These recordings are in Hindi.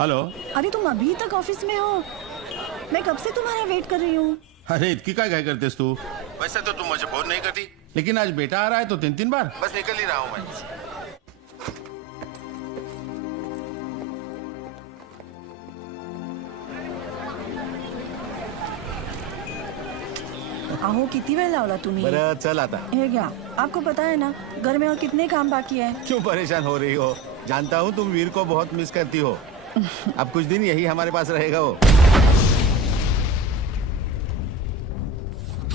हेलो। अरे तुम अभी तक ऑफिस में हो? मैं कब से तुम्हारा वेट कर रही हूँ। अरे इतनी क्या करतेस तू? वैसे तो तुम मुझे बोर नहीं करती, लेकिन आज बेटा आ रहा है तो 3-3 बार बस निकल ही रहा हूँ मैं। आहो किती वेळ लावला तुम्ही? बरं चल आता। हे घ्या, आपको पता है ना घर में और कितने काम बाकी है। क्यों परेशान हो रही हो? जानता हूँ तुम वीर को बहुत मिस करती हो। अब कुछ दिन यही हमारे पास रहेगा वो।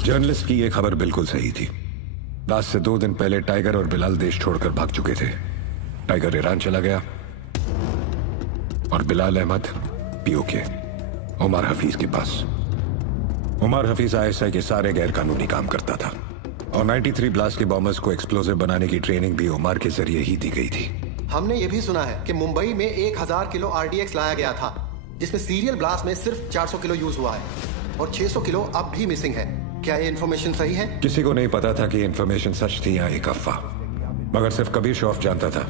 जर्नलिस्ट की ये खबर बिल्कुल सही थी। आज से 2 दिन पहले टाइगर और बिलाल देश छोड़कर भाग चुके थे। टाइगर ईरान चला गया और बिलाल अहमद पीओके उमर हफीज के पास। उमर हफीज आईएसआई के सारे गैर कानूनी काम करता था और 93 ब्लास्ट के बॉम्बर्स को एक्सप्लोजिव बनाने की ट्रेनिंग भी उमर के जरिए ही दी गई थी। हमने ये भी सुना है कि मुंबई में 1000 किलो आरडीएक्स लाया गया था, जिसमें सीरियल ब्लास्ट में सिर्फ 400 किलो यूज हुआ है और 600 किलो अब भी मिसिंग है। क्या ये इन्फॉर्मेशन सही है? किसी को नहीं पता था कि इन्फॉर्मेशन सच थी या एक अफवाह, मगर सिर्फ कबीर शौफ जानता था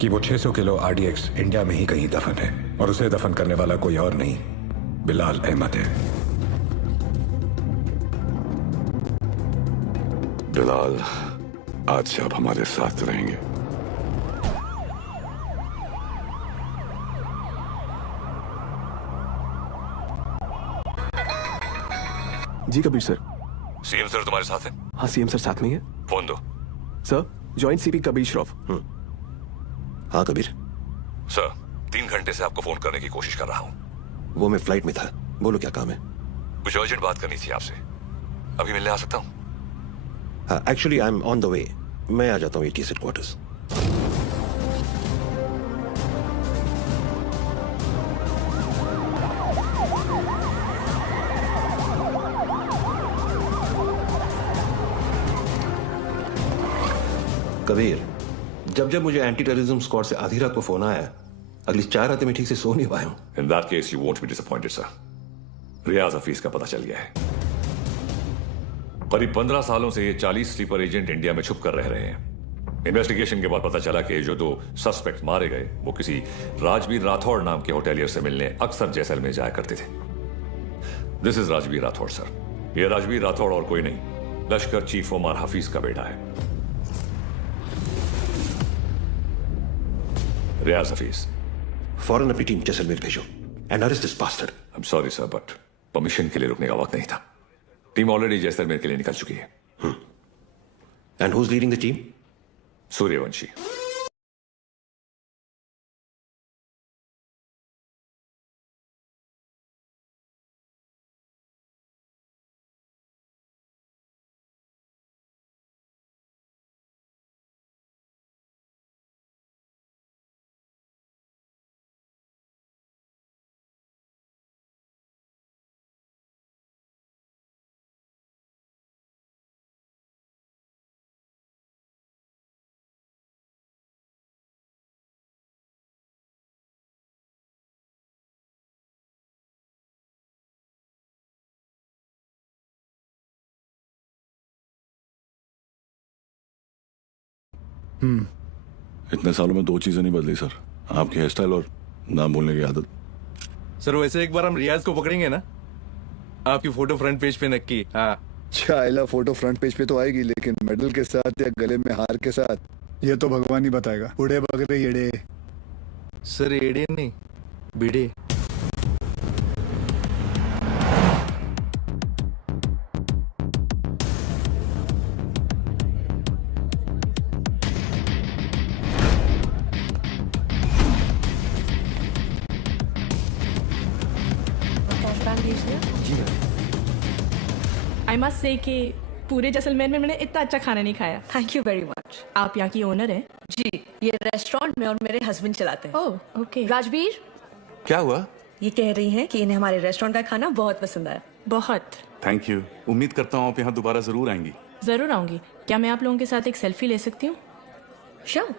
कि वो 600 किलो आरडीएक्स इंडिया में ही कहीं दफन है और उसे दफन करने वाला कोई और नहीं, बिलाल अहमद है। बिलाल आज से अब हमारे साथ रहेंगे। जी कबीर सर। सीएम सर तुम्हारे साथ है? हाँ सीएम सर साथ में ही है। फोन दो। Sir joint CP Kabir Shroff. हाँ कबीर। सर 3 घंटे से आपको फोन करने की कोशिश कर रहा हूँ। वो मैं फ्लाइट में था, बोलो क्या काम है? कुछ अर्जेंट बात करनी थी आपसे, अभी मिलने आ सकता हूँ? हाँ actually I am on the way, मैं आ जाता हूँ एटीएस हेडक्वार्टर्स। कबीर, जब जब मुझे एंटी टेररिज्म स्क्वाड से आधी रात को फोन आया, अगली 4 रातें मैं ठीक से सो नहीं पाया हूं। In that case, you won't be disappointed, sir. रियाज हफीज का पता चल गया है। करीब 15 सालों से ये 40 स्लीपर एजेंट इंडिया में छुप कर रह रहे हैं। इन्वेस्टिगेशन के बाद पता चला कि जो 2 सस्पेक्ट मारे गए वो किसी राजवीर राठौड़ नाम के होटेलियर से मिलने अक्सर जैसलमेर जाया करते थे। This is Rajveer Rathore sir. ये राजवीर राठौड़ और कोई नहीं, लश्कर चीफ उमर हफीज का बेटा है, रियाज हफीज। फौरन अपनी टीम जैसलमेर भेजो and arrest this bastard. I am sorry sir, but permission के लिए रुकने का वक्त नहीं था। टीम ऑलरेडी जैसलमेर के लिए निकल चुकी है। And who is leading the team? Suryavanshi. इतने सालों में 2 चीजें नहीं बदली सर, आपकी हेयर स्टाइल और नाम बोलने की आदत। सर वैसे एक बार हम रियाज को पकड़ेंगे ना, आपकी फोटो फ्रंट पेज पे नक्की। हाँ चाइला फोटो फ्रंट पेज पे तो आएगी, लेकिन मेडल के साथ या गले में हार के साथ ये तो भगवान ही बताएगा। उड़े बगरे येड़े। सर एड़े नहीं, बिड़े। आई मस्ट से कि पूरे जैसलमेर में मैंने इतना अच्छा खाना नहीं खाया। Thank you very much. आप यहाँ की ओनर हैं? जी, ये रेस्टोरेंट में और मेरे हस्बैंड चलाते हैं। Oh okay. राजवीर, क्या हुआ? ये कह रही हैं कि इन्हें हमारे रेस्टोरेंट का खाना बहुत पसंद आया। बहुत। Thank you. उम्मीद करता हूँ आप यहाँ दोबारा जरूर आएंगी। जरूर आऊंगी। क्या मैं आप लोगों के साथ एक सेल्फी ले सकती हूँ? Sure.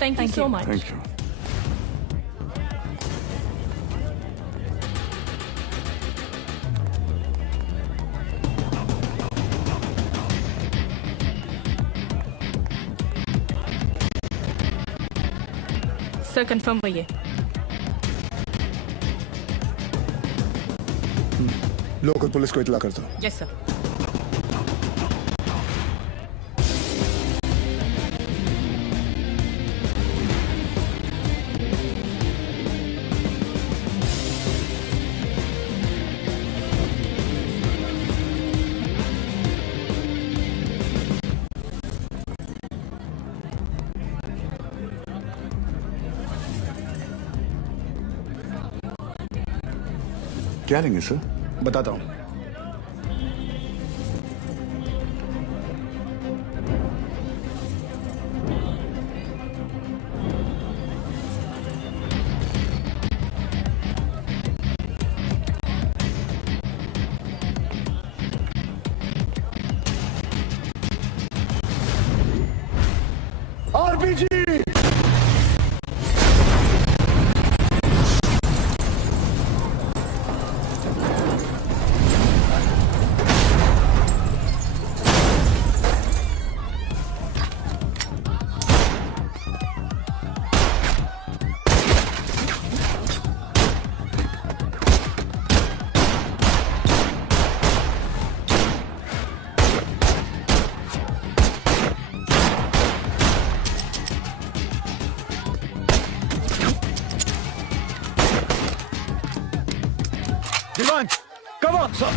Thank you so much. Thank you. Sir confirm वही है। लोकल पुलिस को इतला कर दो। Yes sir. क्या लेंगे सर? बताता हूँ। RPG. Divan, come on, sir.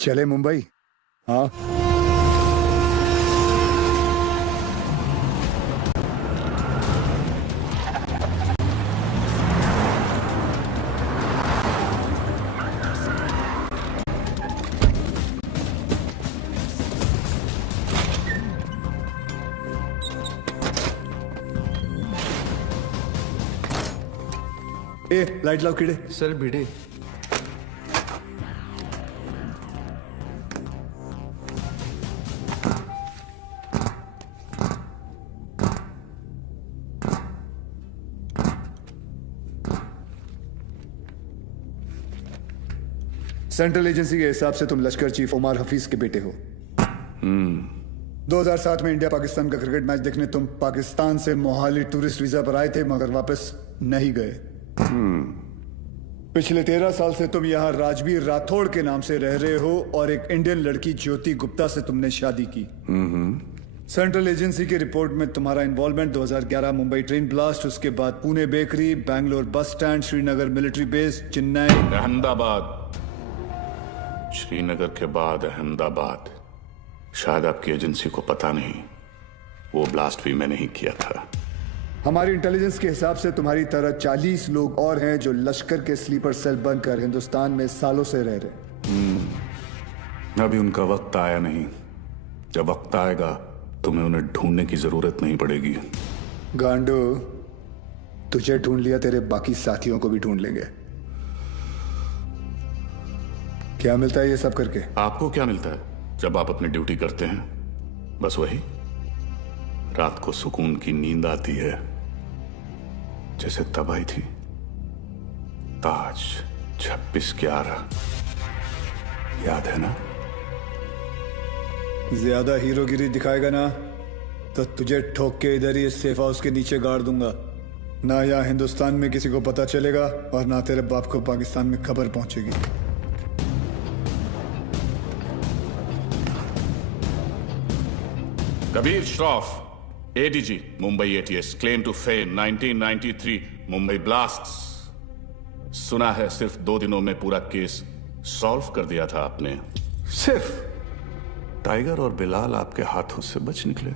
चले मुंबई। हाँ ए लाइट लाओ कीड़े। सर भिड़े। सेंट्रल एजेंसी के हिसाब से तुम लश्कर चीफ उमर हफीज के बेटे हो। 2007 में इंडिया पाकिस्तान का क्रिकेट मैच देखने तुम पाकिस्तान से मोहाली टूरिस्ट वीजा पर आए थे, मगर वापस नहीं गए। पिछले 13 साल से तुम यहाँ राजवीर राठौड़ के नाम से रह रहे हो और एक इंडियन लड़की ज्योति गुप्ता से तुमने शादी की। सेंट्रल एजेंसी की रिपोर्ट में तुम्हारा इन्वॉल्वमेंट 2011 मुंबई ट्रेन ब्लास्ट, उसके बाद Pune bakery, Bangalore bus stand, Srinagar military base, Chennai, Ahmedabad, Srinagar के बाद अहमदाबाद। शायद आपकी एजेंसी को पता नहीं, वो ब्लास्ट भी मैंने ही किया था। हमारी इंटेलिजेंस के हिसाब से तुम्हारी तरह 40 लोग और हैं जो लश्कर के स्लीपर सेल बनकर हिंदुस्तान में सालों से रह रहे। अभी उनका वक्त आया नहीं। जब वक्त आएगा तुम्हें उन्हें ढूंढने की जरूरत नहीं पड़ेगी। गांडो, तुझे ढूंढ लिया, तेरे बाकी साथियों को भी ढूंढ लेंगे। क्या मिलता है ये सब करके? आपको क्या मिलता है जब आप अपनी ड्यूटी करते हैं? बस वही, रात को सुकून की नींद आती है, जैसे तब आई थी। ताज 26/11 याद है ना? ज्यादा हीरोगिरी दिखाएगा ना तो तुझे ठोक के इधर ही सेफ हाउस के नीचे गाड़ दूंगा। ना यहाँ हिंदुस्तान में किसी को पता चलेगा और ना तेरे बाप को पाकिस्तान में खबर पहुंचेगी। Kabir Shroff, ADG, Mumbai ATS, claim to fame 1993 Mumbai blasts. सुना है सिर्फ 2 दिनों में पूरा केस सॉल्व कर दिया था आपने। सिर्फ टाइगर और बिलाल आपके हाथों से बच निकले।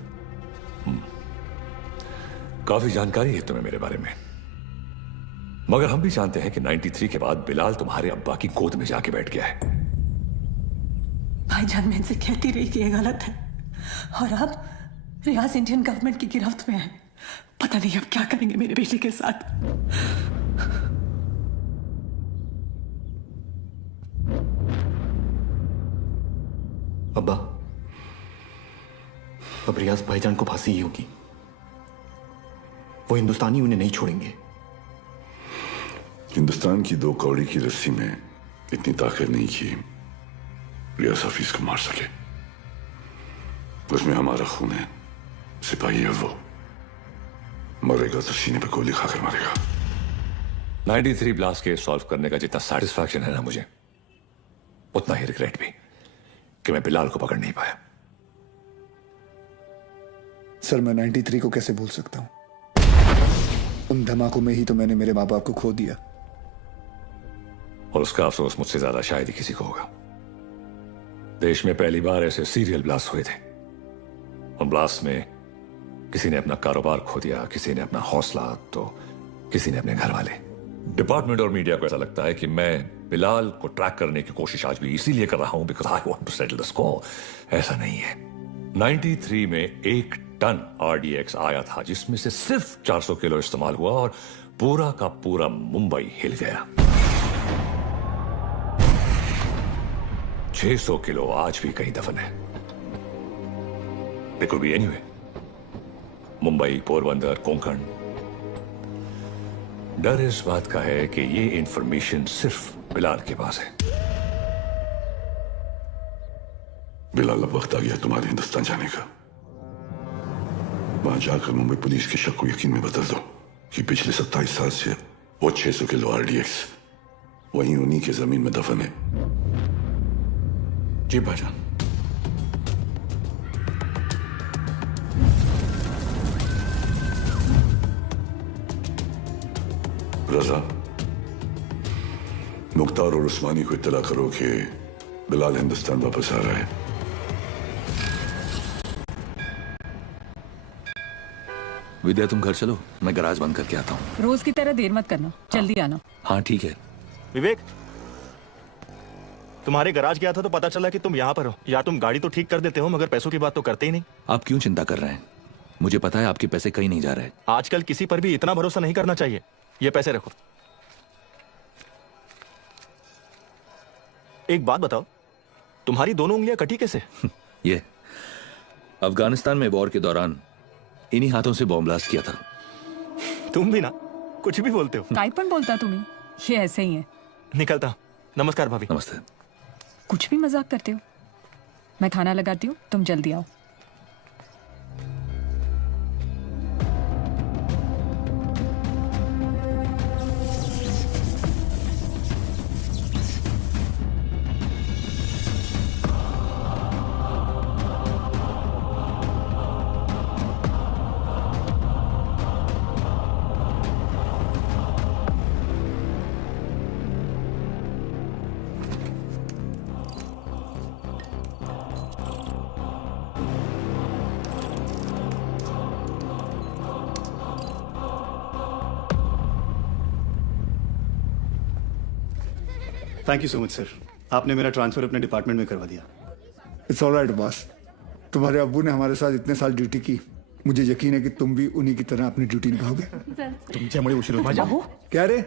काफी जानकारी है तुम्हें मेरे बारे में, मगर हम भी जानते हैं कि 93 के बाद बिलाल तुम्हारे अब्बा की गोद में जाके बैठ गया है। भाईजान, मैं इनसे कहती रही कि ये गलत है और अब रियाज इंडियन गवर्नमेंट की गिरफ्त में है। पता नहीं अब क्या करेंगे मेरे बेटे के साथ। अब्बा, अब रियाज भाईजान को फांसी ही होगी। वो हिंदुस्तानी उन्हें नहीं छोड़ेंगे। हिंदुस्तान की 2 कौड़ी की रस्सी में इतनी ताकत नहीं कि रियाज हफीज को मार सके। उसमें हमारा खून है, सिपाही है वो। मरेगा तो सीने पे गोली खाकर मरेगा। 93 ब्लास्ट केस सॉल्व करने का जितना सेटिस्फैक्शन है ना मुझे, उतना ही रिग्रेट भी कि मैं बिलाल को पकड़ नहीं पाया। सर, मैं 93 को कैसे भूल सकता हूं? उन धमाकों में ही तो मैंने मेरे माँ बाप को खो दिया। और उसका अफसोस मुझसे ज्यादा शायद ही किसी को होगा। देश में पहली बार ऐसे सीरियल ब्लास्ट हुए थे। उन ब्लास्ट में किसी ने अपना कारोबार खो दिया, किसी ने अपना हौसला, तो किसी ने अपने घर वाले। डिपार्टमेंट और मीडिया को ऐसा लगता है कि मैं बिलाल को ट्रैक करने की कोशिश आज भी इसीलिए कर रहा हूं because I want to settle the score. ऐसा नहीं है। 93 में 1 टन RDX आया था, जिसमें से सिर्फ 400 किलो इस्तेमाल हुआ और पूरा का पूरा मुंबई हिल गया। 600 किलो आज भी कहीं दफन है। It could be anywhere. Mumbai, Porbandar, Konkan. डर इस बात का है कि ये इंफॉर्मेशन सिर्फ बिलाल के पास है। बिलाल, अब वक्त आ गया तुम्हारे हिंदुस्तान जाने का। वहां जाकर मुंबई पुलिस के शक को यकीन में बदल दो कि पिछले 27 साल से वो 600 किलो RDX वहीं उन्हीं के जमीन में दफन है। जी भाईजान। रजा, मुख्तार और उस्मानी को इत्तला करो कि बिलाल हिंदुस्तान वापस आ रहा है। विद्या, तुम घर चलो, मैं गैराज बंद करके आता हूँ। रोज की तरह देर मत करना, जल्दी आना। हाँ ठीक है। विवेक, तुम्हारे गैराज गया था तो पता चला कि तुम यहाँ पर हो। या तुम गाड़ी तो ठीक कर देते हो मगर पैसों की बात तो करते ही नहीं। आप क्यों चिंता कर रहे हैं? मुझे पता है आपके पैसे कहीं नहीं जा रहे। आजकल किसी पर भी इतना भरोसा नहीं करना चाहिए। ये पैसे रखो। एक बात बताओ, तुम्हारी दोनों उंगलियां कटी कैसे? ये अफगानिस्तान में वॉर के दौरान इन्हीं हाथों से बॉम्ब ब्लास्ट किया था। तुम भी ना कुछ भी बोलते हो। काय पण बोलता तुम्ही? ये ऐसे ही है। निकलता। नमस्कार भाभी। नमस्ते। कुछ भी मजाक करते हो। मैं खाना लगाती हूँ, तुम जल्दी आओ। Thank you so much sir, आपने मेरा ट्रांसफर अपने डिपार्टमेंट में करवा दिया। इट्स ऑलराइट बॉस, तुम्हारे अब्बू ने हमारे साथ इतने साल ड्यूटी की, मुझे यकीन है कि तुम भी उन्हीं की तरह अपनी ड्यूटी निभाओगे। तुमच्यामुळे उशीर होतो। क्या रे,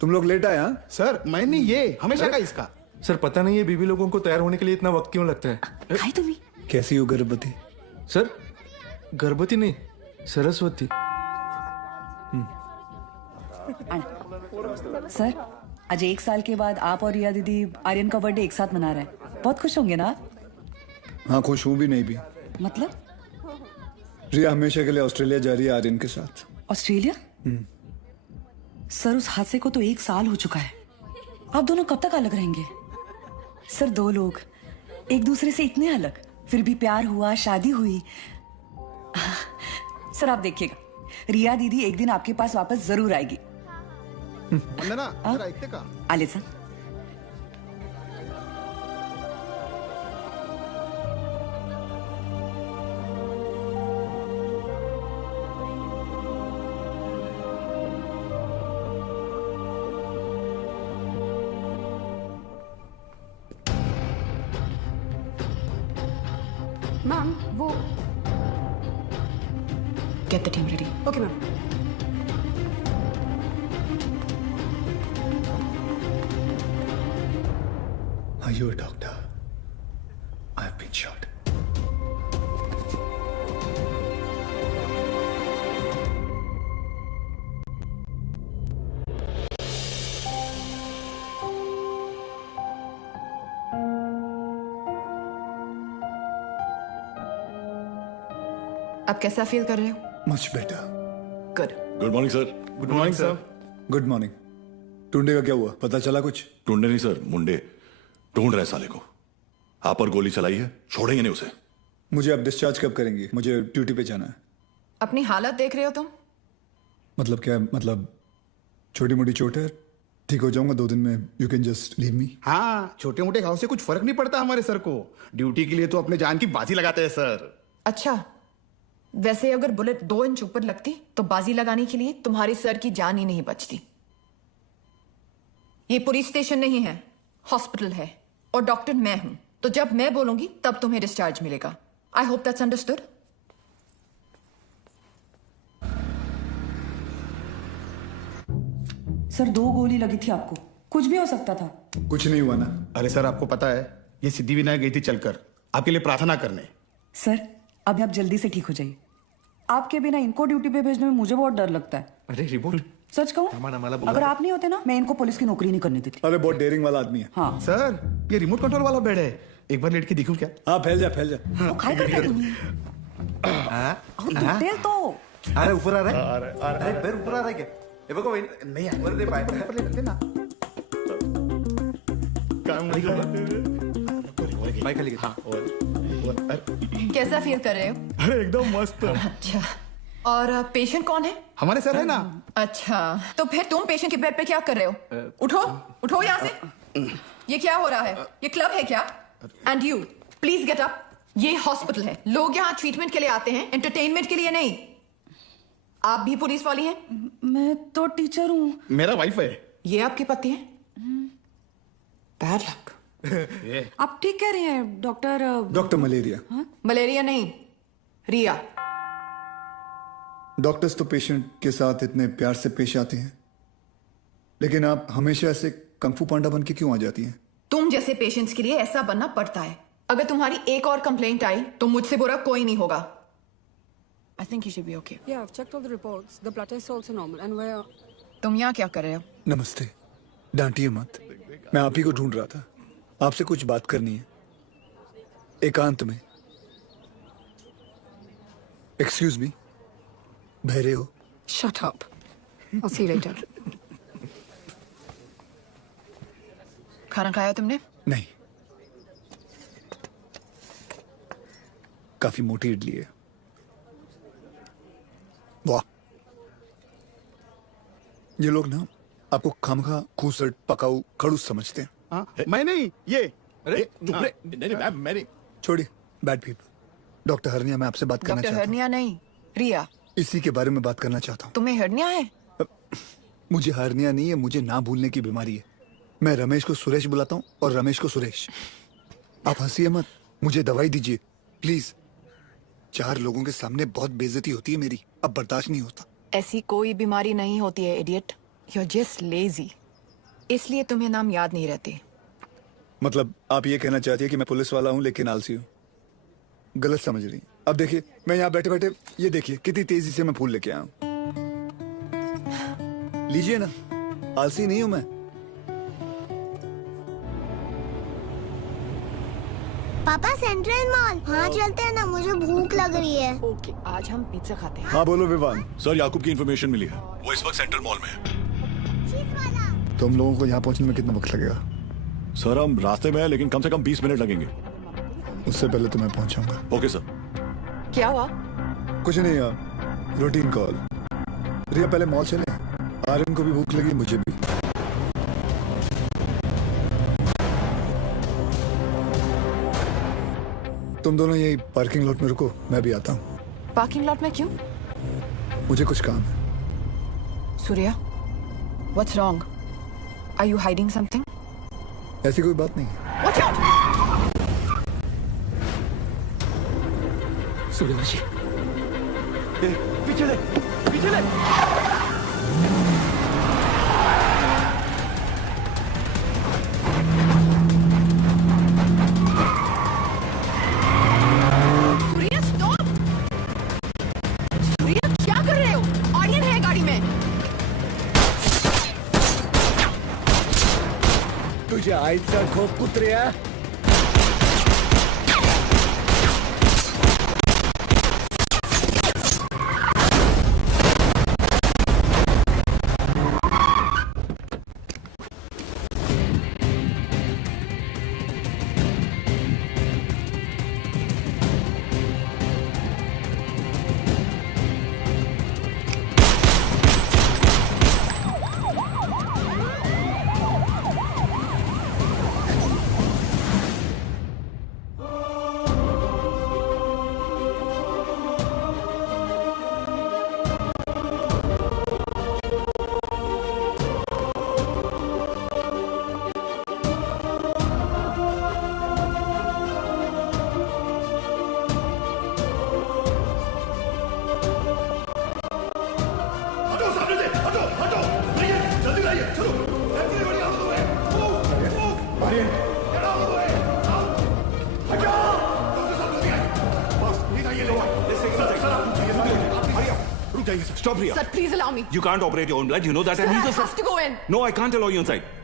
तुम लोग लेट आए? हाँ सर, मैं नहीं, ये हमेशा का इसका। सर पता नहीं ये बीबी लोगों को तैयार होने के लिए इतना वक्त क्यों लगता है। कैसी हो गर्भवती? सर गर्भवती नहीं, सरस्वती। सर आज 1 साल के बाद आप और रिया दीदी आर्यन का बर्थडे एक साथ मना रहे हैं, बहुत खुश होंगे ना? हाँ खुश हूँ भी नहीं भी। मतलब? रिया हमेशा के लिए ऑस्ट्रेलिया जा रही है आर्यन के साथ। ऑस्ट्रेलिया? सर उस हादसे को तो 1 साल हो चुका है, आप दोनों कब तक अलग रहेंगे? सर 2 लोग एक दूसरे से इतने अलग, फिर भी प्यार हुआ, शादी हुई। सर आप देखिएगा, रिया दीदी एक दिन आपके पास वापस जरूर आएगी। वंदना, जरा ऐकते का? आले सर। मैम वो get the team ready. Okay ma'am. Are you a doctor? I've been shot. अब कैसा फील कर रहे हो? Much better. Good. Good morning sir. Good morning sir. Good morning. Tunde का क्या हुआ, पता चला कुछ? टुंडे नहीं सर, मुंडे ढूंढ रहे साले को। आप पर गोली चलाई है, छोड़ेंगे नहीं उसे। मुझे अब डिस्चार्ज कब करेंगे? मुझे ड्यूटी पे जाना है। अपनी हालत देख रहे हो तुम? मतलब क्या? मतलब छोटी मोटी चोट है, ठीक हो जाऊंगा 2 दिन में। You can just leave me. हाँ, छोटे मोटे घाव से कुछ फर्क नहीं पड़ता हमारे सर को। ड्यूटी के लिए तो अपने जान की बाजी लगाते हैं सर। अच्छा, वैसे अगर बुलेट 2 इंच ऊपर लगती तो बाजी लगाने के लिए तुम्हारे सर की जान ही नहीं बचती। ये पुलिस स्टेशन नहीं है, हॉस्पिटल है, और डॉक्टर मैं हूं, तो जब मैं बोलूंगी तब तुम्हें डिस्चार्ज मिलेगा। I hope that's understood. Sir 2 गोली लगी थी आपको, कुछ भी हो सकता था। कुछ नहीं हुआ ना? अरे सर आपको पता है, ये सिद्धिविनायक गई थी चलकर आपके लिए प्रार्थना करने। सर अभी आप जल्दी से ठीक हो जाइए, आपके बिना इनको ड्यूटी पे भेजने में मुझे बहुत डर लगता है। अरे रिपोर्ट सच कहूँ, अगर आप नहीं होते ना, मैं इनको पुलिस की नौकरी नहीं करने देती। अरे बहुत डेयरिंग वाला आदमी है। हाँ सर, ये रिमोट कंट्रोल वाला बेड है, एक बार लेट के दिखूं क्या? हाँ फैल जा फैल जा। वो खाई करते तुम। तेल तो अरे ऊपर आ रहा है, अरे पैर ऊपर आ रहा है क्या? ये बको नहीं ऊपर दे पाए। लेना काम नहीं कर माइक खाली। हाँ, कैसा फील कर रहे हो? अरे एकदम मस्त। अच्छा, और पेशेंट कौन है? हमारे सर है ना। अच्छा, तो फिर तुम पेशेंट के बेड पे क्या कर रहे हो? उठो उठो यहाँ से। ये क्या हो रहा है? ये क्लब है क्या? And you please get up. ये हॉस्पिटल है, लोग यहाँ ट्रीटमेंट के लिए आते हैं, एंटरटेनमेंट के लिए नहीं। आप भी पुलिस वाली हैं? मैं तो टीचर हूँ। मेरा वाइफ है। ये आपके पति हैं? Bad luck. आप ठीक कह रहे हैं डॉक्टर? Doctor malaria. मलेरिया नहीं, रिया। डॉक्टर्स तो पेशेंट के साथ इतने प्यार से पेश आते हैं, लेकिन आप हमेशा ऐसे कंफू पांडा बन के क्यों आ जाती हैं? तुम जैसे पेशेंट्स के लिए ऐसा बनना पड़ता है। अगर तुम्हारी एक और कंप्लेंट आई तो मुझसे बुरा कोई नहीं होगा। I think you should be okay. Yeah, I've checked all the reports. The blood test is also normal. And where? तुम यहाँ क्या कर रहे हो? नमस्ते, डांटिए मत, मैं आप ही को ढूंढ रहा था। आपसे कुछ बात करनी है, एकांत में। एक्सक्यूज मी, बहरे हो? Shut up. I'll see you later. खाना खाया तुमने? नहीं, काफी मोटी इडली है। वाह, ये लोग ना आपको खामखा खूसट पकाऊ खड़ूस समझते हैं। हाँ? मैं नहीं, ये अरे मैं नहीं। छोड़िए, बैड पीपल। डॉक्टर हरनिया, मैं आपसे बात करना डॉक्टर चाहता हूँ। हरनिया नहीं, रिया। इसी के बारे में बात करना चाहता हूँ। तुम्हें हरनिया है? मुझे हरनिया नहीं है, मुझे ना भूलने की बीमारी है। मैं रमेश को सुरेश बुलाता हूँ और रमेश को सुरेश। आप हंसिए मत, मुझे दवाई दीजिए प्लीज। 4 लोगों के सामने बहुत बेइज्जती होती है मेरी, अब बर्दाश्त नहीं होता। ऐसी कोई बीमारी नहीं होती है, इडियट। You're just lazy. इसलिए तुम्हें नाम याद नहीं रहते। मतलब आप ये कहना चाहती है कि मैं पुलिस वाला हूँ लेकिन आलसी हूँ? गलत समझ रही। अब देखिए, मैं यहाँ बैठे बैठे ये देखिए कितनी तेजी से मैं फूल लेके आया हूँ। लीजिए ना, आलसी नहीं हूँ मैं। पापा सेंट्रल मॉल वहाँ चलते हैं ना, मुझे भूख लग रही है। ओके, आज हम पिज्जा खाते हैं। हाँ बोलो विवान। सर, याकूब की इन्फॉर्मेशन मिली है, वो इस वक्त सेंट्रल मॉल में है। तुम लोगों को यहाँ पहुँचने में कितना वक्त लगेगा? सर, हम रास्ते में हैं, लेकिन कम से कम 20 मिनट लगेंगे। उससे पहले तो मैं पहुँचाऊंगा। Okay sir. क्या हुआ? कुछ नहीं यार, रूटीन कॉल। रिया, पहले मॉल चले। आर्यन को भी भूख लगी, मुझे भी। तुम दोनों यही पार्किंग लॉट में रुको, मैं भी आता हूँ। पार्किंग लॉट में क्यों? मुझे कुछ काम है। Surya, what's wrong? Are you hiding something? ऐसी कोई बात नहीं। Watch out! सूर्यवंशी, पीछे ले, पीछे ले। सूर्या, stop! सूर्या, क्या कर रहे हो? ऑडियन है गाड़ी में। तुझे आईचा खोप कुत्र्या। Stop, Riya. Sir, please allow me. You can't operate your own blood. You know that. Sir, I have to go in. No, I can't allow you inside.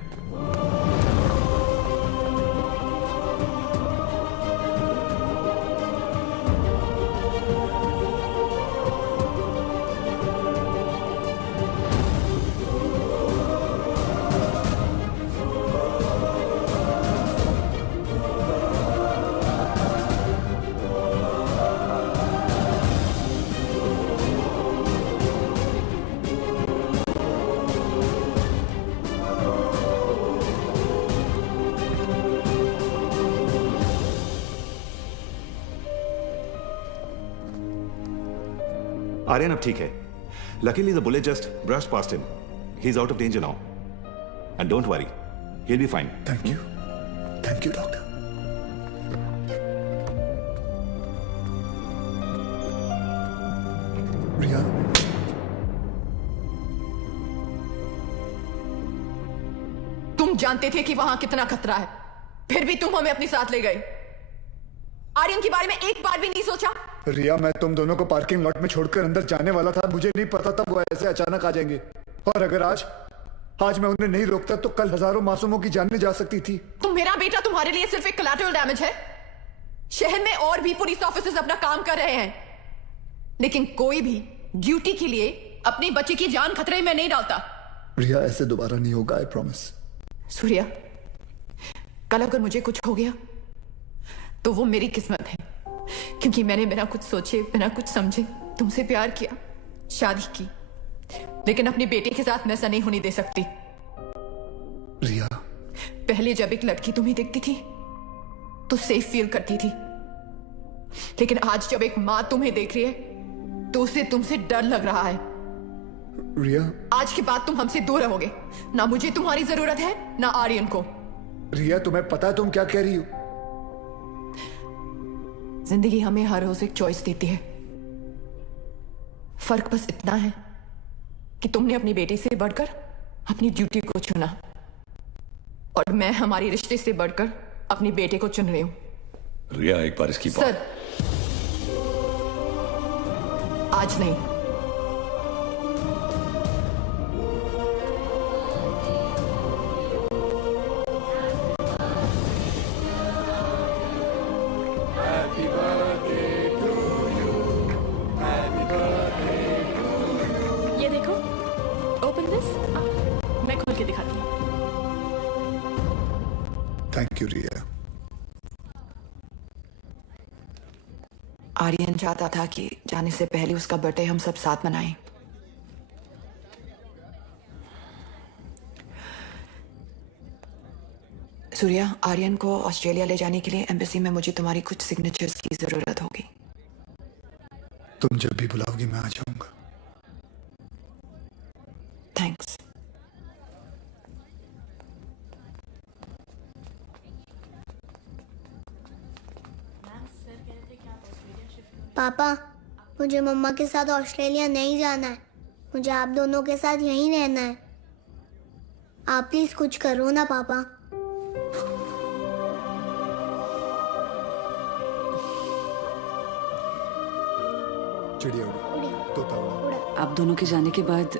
Aryan अब ठीक है। Luckily the bullet just brushed past him. He's out of danger now. And don't worry, he'll be fine. Thank you. Thank you, doctor. रिया, तुम जानते थे कि वहां कितना खतरा है, फिर भी तुम हमें अपने साथ ले गए। आर्यन के बारे में एक बार भी नहीं सोचा? रिया, मैं तुम दोनों को पार्किंग लॉट में छोड़कर अंदर जाने वाला था। मुझे नहीं पता था वो ऐसे अचानक आ जाएंगे। और अगर आज आज मैं उन्हें नहीं रोकता तो कल हजारों मासूमों की जानें जा सकती थी। तो मेरा बेटा तुम्हारे लिए सिर्फ एक कोलैटरल डैमेज है। शहर में और भी पुलिस ऑफिसर्स अपना काम कर रहे हैं, लेकिन कोई भी ड्यूटी के लिए अपनी बच्ची की जान खतरे में नहीं डालता। रिया, ऐसे दोबारा नहीं होगा, आई प्रॉमिस। सूर्या, कल अगर मुझे कुछ हो गया तो वो मेरी किस्मत है, क्योंकि मैंने बिना कुछ सोचे, बिना कुछ समझे तुमसे प्यार किया, शादी की, लेकिन अपनी बेटे के साथ मैं ऐसा नहीं होने दे सकती। रिया, पहले जब एक लड़की तुम्हें देखती थी तो सेफ फील करती थी, लेकिन आज जब एक मां तुम्हें देख रही है तो उसे तुमसे डर लग रहा है। रिया, आज के बाद तुम हमसे दूर रहोगे। ना मुझे तुम्हारी जरूरत है, ना आर्यन को। रिया, तुम्हें पता है तुम क्या कह रही हो? जिंदगी हमें हर रोज एक चॉइस देती है। फर्क बस इतना है कि तुमने अपनी बेटी से बढ़कर अपनी ड्यूटी को चुना, और मैं हमारी रिश्ते से बढ़कर अपनी बेटे को चुन रही हूं। रिया, एक बार इसकी सर, आज नहीं। ये देखो, ओपन दिस। मैं खोल के दिखाती हूँ। थैंक यू रिया। आर्यन चाहता था कि जाने से पहले उसका बर्थडे हम सब साथ मनाएं। सूर्या, आर्यन को ऑस्ट्रेलिया ले जाने के लिए एम्बेसी में मुझे तुम्हारी कुछ सिग्नेचर्स की जरूरत होगी। तुम जब भी बुलाओगी मैं आ जाऊंगा। थैंक्स। पापा, मुझे मम्मा के साथ ऑस्ट्रेलिया नहीं जाना है, मुझे आप दोनों के साथ यहीं रहना है। आप प्लीज कुछ करो ना पापा। चिड़िया उड़ी, तोता उड़ा। आप दोनों के जाने के बाद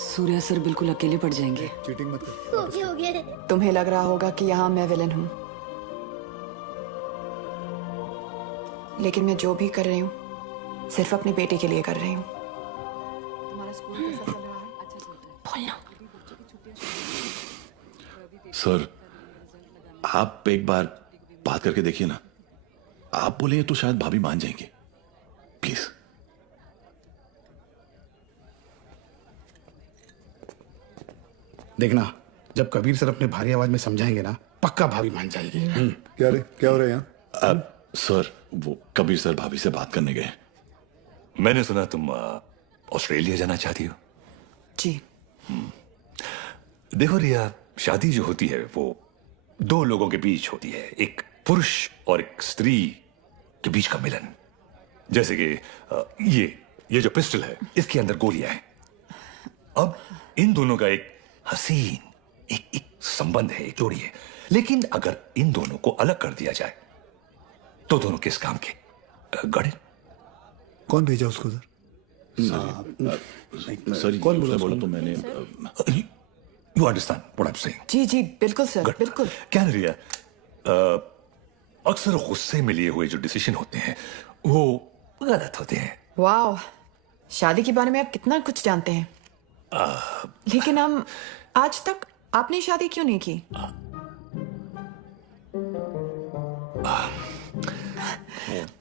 सूर्या सर बिल्कुल अकेले पड़ जाएंगे। चीटिंग मत कर। हो गया। तुम्हें लग रहा होगा कि यहाँ मैं विलन हूँ, लेकिन मैं जो भी कर रही हूँ सिर्फ अपने बेटे के लिए कर रही हूँ। तुम्हारा स्कूल कैसा चल रहा है? अच्छा चल रहा है। बोलना। सर, आप एक बार बात करके देखिए ना। आप बोलेंगे तो शायद भाभी मान जाएंगे। प्लीज। देखना, जब कबीर सर अपने भारी आवाज में समझाएंगे ना, पक्का भाभी मान जाएगी। क्या रे, क्या हो रहा है यहाँ? अब सर, वो कबीर सर भाभी से बात करने गए। मैंने सुना तुम ऑस्ट्रेलिया जाना चाहती हो। जी। देखो रिया, शादी जो होती है वो दो लोगों के बीच होती है, एक पुरुष और एक स्त्री के बीच का मिलन। जैसे कि ये जो पिस्टल है, इसके अंदर गोलियां हैं। अब इन दोनों का एक हसीन एक संबंध है, एक जोड़ी है। लेकिन अगर इन दोनों को अलग कर दिया जाए तो दोनों किस काम के? गड़े। कौन भेजा उसको उधर? सर, कौन बोला तो मैंने। You understand what I am saying? जी जी बिल्कुल सर, बिल्कुल। क्या रिया, अक्सर गुस्से में लिए हुए जो डिसीजन होते हैं वो गलत होते हैं। वाह, शादी के बारे में आप कितना कुछ जानते हैं। लेकिन हम आज तक आपने शादी क्यों नहीं की?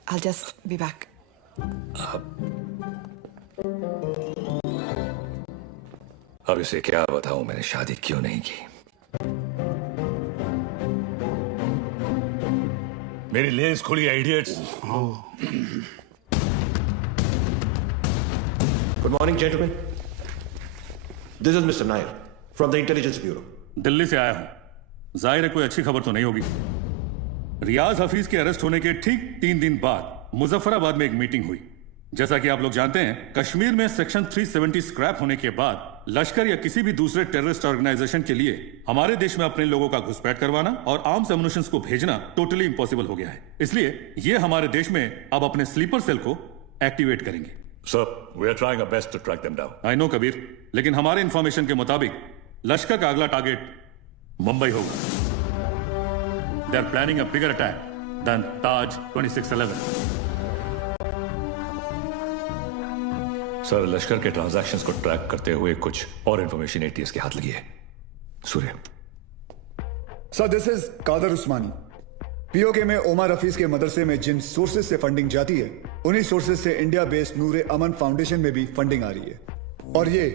I'll just be back. अब इसे क्या बताऊं मैंने शादी क्यों नहीं की। मेरी लेस खुली आइडियट्स। Good morning, gentlemen. This is Mr. Nair from the Intelligence Bureau. Delhi से आया हूं। जाहिर है कोई अच्छी खबर तो नहीं होगी। रियाज हफीज के अरेस्ट होने के ठीक 3 दिन बाद मुजफ्फराबाद में एक मीटिंग हुई। जैसा कि आप लोग जानते हैं, कश्मीर में सेक्शन 370 स्क्रैप होने के बाद लश्कर या किसी भी दूसरे टेररिस्ट ऑर्गेनाइजेशन के लिए हमारे देश में अपने लोगों का घुसपैठ करवाना और आर्म्स एमुनिशंस को भेजना टोटली इम्पॉसिबल हो गया है। इसलिए ये हमारे देश में अब अपने स्लीपर सेल को एक्टिवेट करेंगे। Sir, we are trying our best to track them down. I know Kabir, लेकिन हमारे इंफॉर्मेशन के मुताबिक लश्कर का अगला टारगेट मुंबई होगा। They are planning a bigger attack than Taj 2611। Sir, Lashkar के ट्रांजैक्शंस को ट्रैक करते हुए कुछ और इंफॉर्मेशन एटीएस के हाथ लगी है। Surya. Sir, this is Kadar Usmani. POK में ओमर हफीज के मदरसे में जिन सोर्सेज से फंडिंग जाती है, उन्हीं सोर्सेज से इंडिया बेस्ड नूर अमन फाउंडेशन में भी फंडिंग आ रही है, और ये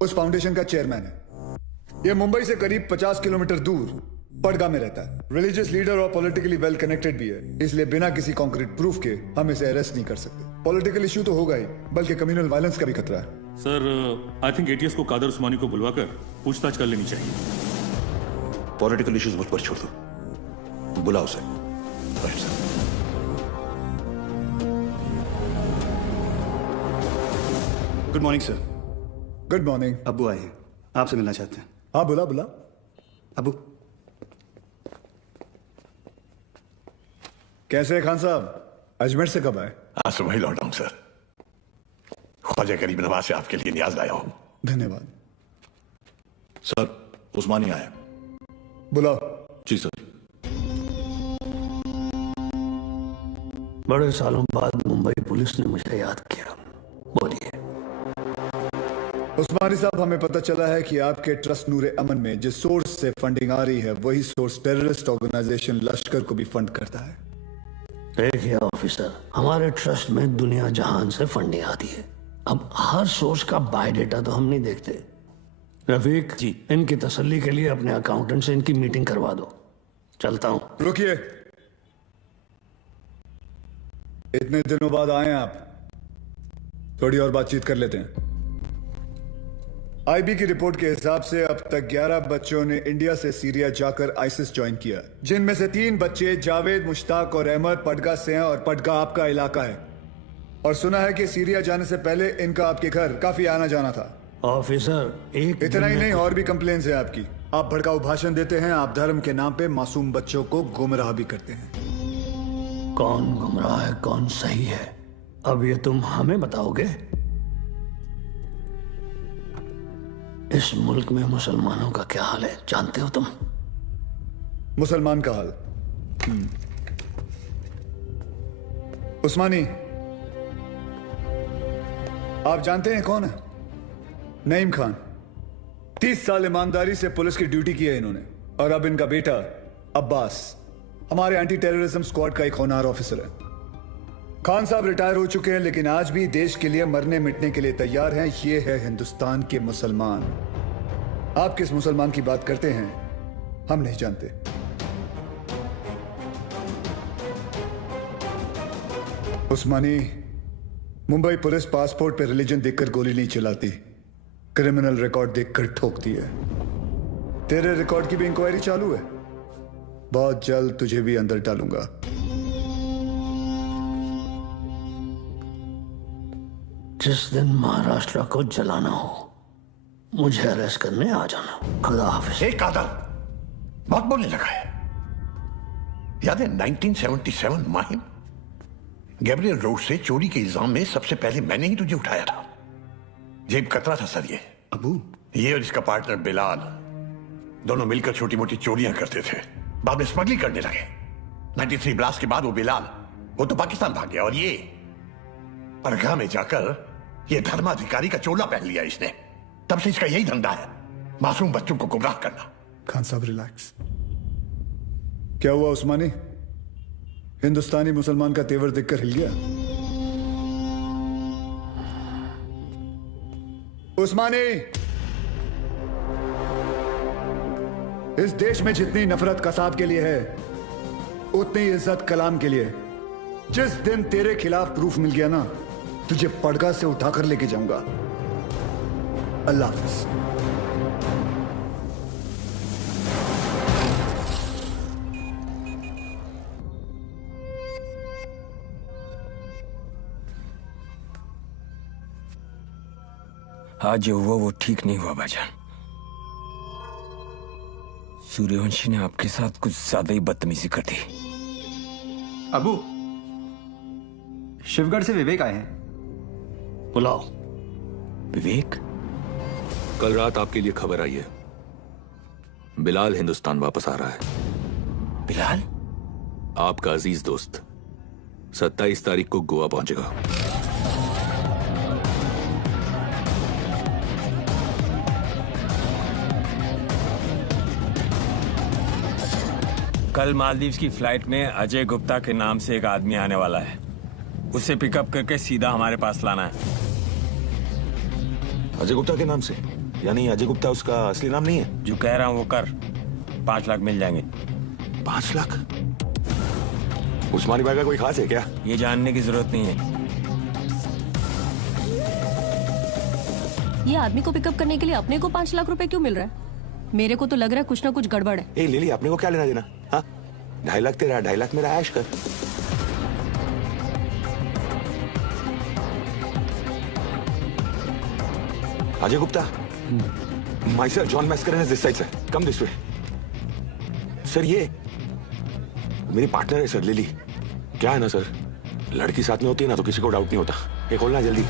उस फाउंडेशन का चेयरमैन है। ये मुंबई से करीब 50 किलोमीटर दूर पडगा में रहता है। रिलीजियस लीडर और पॉलिटिकली वेल कनेक्टेड भी है, इसलिए बिना किसी कॉन्क्रीट प्रूफ के हम इसे अरेस्ट नहीं कर सकते। पॉलिटिकल इश्यू तो होगा ही, बल्कि कम्युनल वायलेंस का भी खतरा है। सर, आई थिंक एटीएस को कादर उस्मानी को बुलवाकर पूछताछ कर लेनी चाहिए। पॉलिटिकल इश्यूज मुझ पर छोड़ दो, बुलाओ sir. Good morning sir. Good morning. अब्बू आए हैं, आपसे मिलना चाहते हैं। हाँ, बुला बुला। अब्बू। कैसे है खान साहब? अजमेर से कब आए? आज सुबह ही लौटा हूं सर। ख्वाजा गरीब नवाज से आपके लिए न्याज लाया हूं। धन्यवाद सर। उस्मानी आया। बुलाओ। जी सर। बड़े सालों बाद मुंबई पुलिस ने मुझे याद किया। बोलिए। उस्मानी साहब, हमें पता चला है कि आपके ट्रस्ट नूर अमन में जिस सोर्स से फंडिंग आ रही है, वही सोर्स टेररिस्ट ऑर्गेनाइजेशन लश्कर को भी फंड करता है। देखिए ऑफिसर, हमारे ट्रस्ट में दुनिया जहान से फंडिंग आती है। अब हर सोर्स का बायोडेटा तो हम नहीं देखते। रफीक जी, इनकी तसल्ली के लिए अपने अकाउंटेंट से इनकी मीटिंग करवा दो। चलता हूं। रुकिए, इतने दिनों बाद आए हैं आप, थोड़ी और बातचीत कर लेते हैं। आईबी की रिपोर्ट के हिसाब से अब तक 11 बच्चों ने इंडिया से सीरिया जाकर आईसिस ज्वाइन किया, जिनमें से 3 बच्चे जावेद, मुश्ताक और अहमद पडगा से हैं, और पडगा आपका इलाका है। और सुना है कि सीरिया जाने से पहले इनका आपके घर काफी आना जाना था। ऑफिसर, एक इतना ही नहीं, और भी कंप्लेंट्स हैं आपकी। आप भड़काऊ भाषण देते हैं, आप धर्म के नाम पे मासूम बच्चों को गुमराह भी करते हैं। कौन गुमराह है, कौन सही है, अब ये तुम हमें बताओगे? इस मुल्क में मुसलमानों का क्या हाल है जानते हो तुम? मुसलमान का हाल? उस्मानी, आप जानते हैं कौन है? नईम खान। 30 साल ईमानदारी से पुलिस की ड्यूटी की है इन्होंने, और अब इनका बेटा अब्बास हमारे एंटी टेररिज्म स्क्वाड का एक होनहार ऑफिसर है। खान साहब रिटायर हो चुके हैं, लेकिन आज भी देश के लिए मरने मिटने के लिए तैयार हैं। ये है हिंदुस्तान के मुसलमान। आप किस मुसलमान की बात करते हैं हम नहीं जानते। उस्मानी, मुंबई पुलिस पासपोर्ट पे रिलीजन देखकर गोली नहीं चलाती, क्रिमिनल रिकॉर्ड देखकर ठोकती है। तेरे रिकॉर्ड की भी इंक्वायरी चालू है, बहुत जल्द तुझे भी अंदर डालूंगा। जिस दिन महाराष्ट्र को जलाना हो, मुझे अरेस्ट करने आ जाना। खुदा हाफिज। एक कादर बहुत बोलने लगा है। याद है 1977 माहिम, गैब्रियल रोड से चोरी के इल्जाम में सबसे पहले मैंने ही तुझे उठाया था। जेब कतरा था सर। ये अबू, ये और इसका पार्टनर बिलाल दोनों मिलकर छोटी मोटी चोरियां करते थे, बाद में स्मगलिंग करने लगे। 93 ब्लास्ट के बाद वो बिलाल, वो तो पाकिस्तान भाग गया, और ये पड़गा में जाकर ये धर्माधिकारी का चोला पहन लिया इसने। तब से इसका यही धंधा है, मासूम बच्चों को गुमराह करना। खान साहब रिलैक्स। क्या हुआ उस्मानी? हिंदुस्तानी मुसलमान का तेवर देखकर हिल गया? उस्मानी, इस देश में जितनी नफरत कसाब के लिए है, उतनी इज्जत कलाम के लिए। जिस दिन तेरे खिलाफ प्रूफ मिल गया ना, तुझे पड़गा से उठाकर लेके जाऊंगा। अल्लाह हाफिज। आज जो हुआ वो ठीक नहीं हुआ भाईजान। सूर्यवंशी ने आपके साथ कुछ ज्यादा ही बदतमीजी कर दी। अबू, शिवगढ़ से विवेक आए हैं। बुलाओ। विवेक? कल रात आपके लिए खबर आई है, बिलाल हिंदुस्तान वापस आ रहा है। बिलाल? आपका अजीज दोस्त 27 तारीख को गोवा पहुंचेगा। कल मालदीव्स की फ्लाइट में अजय गुप्ता के नाम से एक आदमी आने वाला है। उसे पिकअप करके सीधा हमारे पास लाना है। अजय गुप्ता के नाम से? यानी अजय गुप्ता उसका असली नाम नहीं है? जो कह रहा हूं वो कर। 5 लाख मिल जाएंगे। 5 लाख? उस्मानी भाई का कोई खास है क्या? ये जानने की जरूरत नहीं है। ये आदमी को पिकअप करने के लिए अपने को 5 लाख रुपए क्यों मिल रहा है? मेरे को तो लग रहा है कुछ ना कुछ गड़बड़ है। ए लिली, अपने को क्या लेना देना? हाँ, 2.5 लाख तेरा, 2.5 लाख मेरा, ऐश कर। Ajay Gupta, my sir John Mascarenhas this side sir, come this way. Sir ये मेरी पार्टनर है सर, लिली। क्या है ना सर, लड़की साथ में होती है ना तो किसी को डाउट नहीं होता। ये खोलना जल्दी।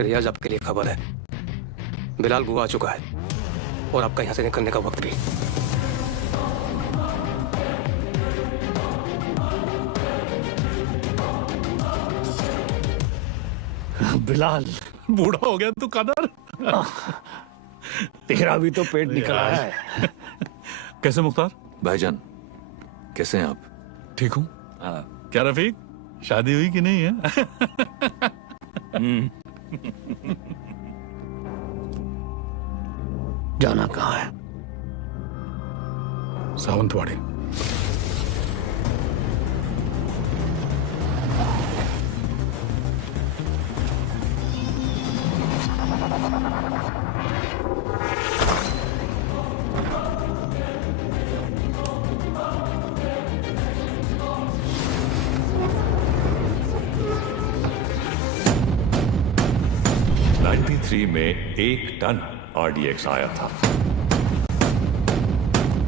रियाज, आपके लिए खबर है। बिलाल गोवा आ चुका है और आपका यहां से निकलने का वक्त भी। बिलाल, बूढ़ा हो गया तू कदर। तेरा भी तो पेट निकला है। कैसे मुख्तार? भाईजान कैसे हैं आप? ठीक हूँ। क्या रफीक, शादी हुई कि नहीं है? जाना कहाँ है? सावंतवाड़ी। में 1 टन RDX आया था,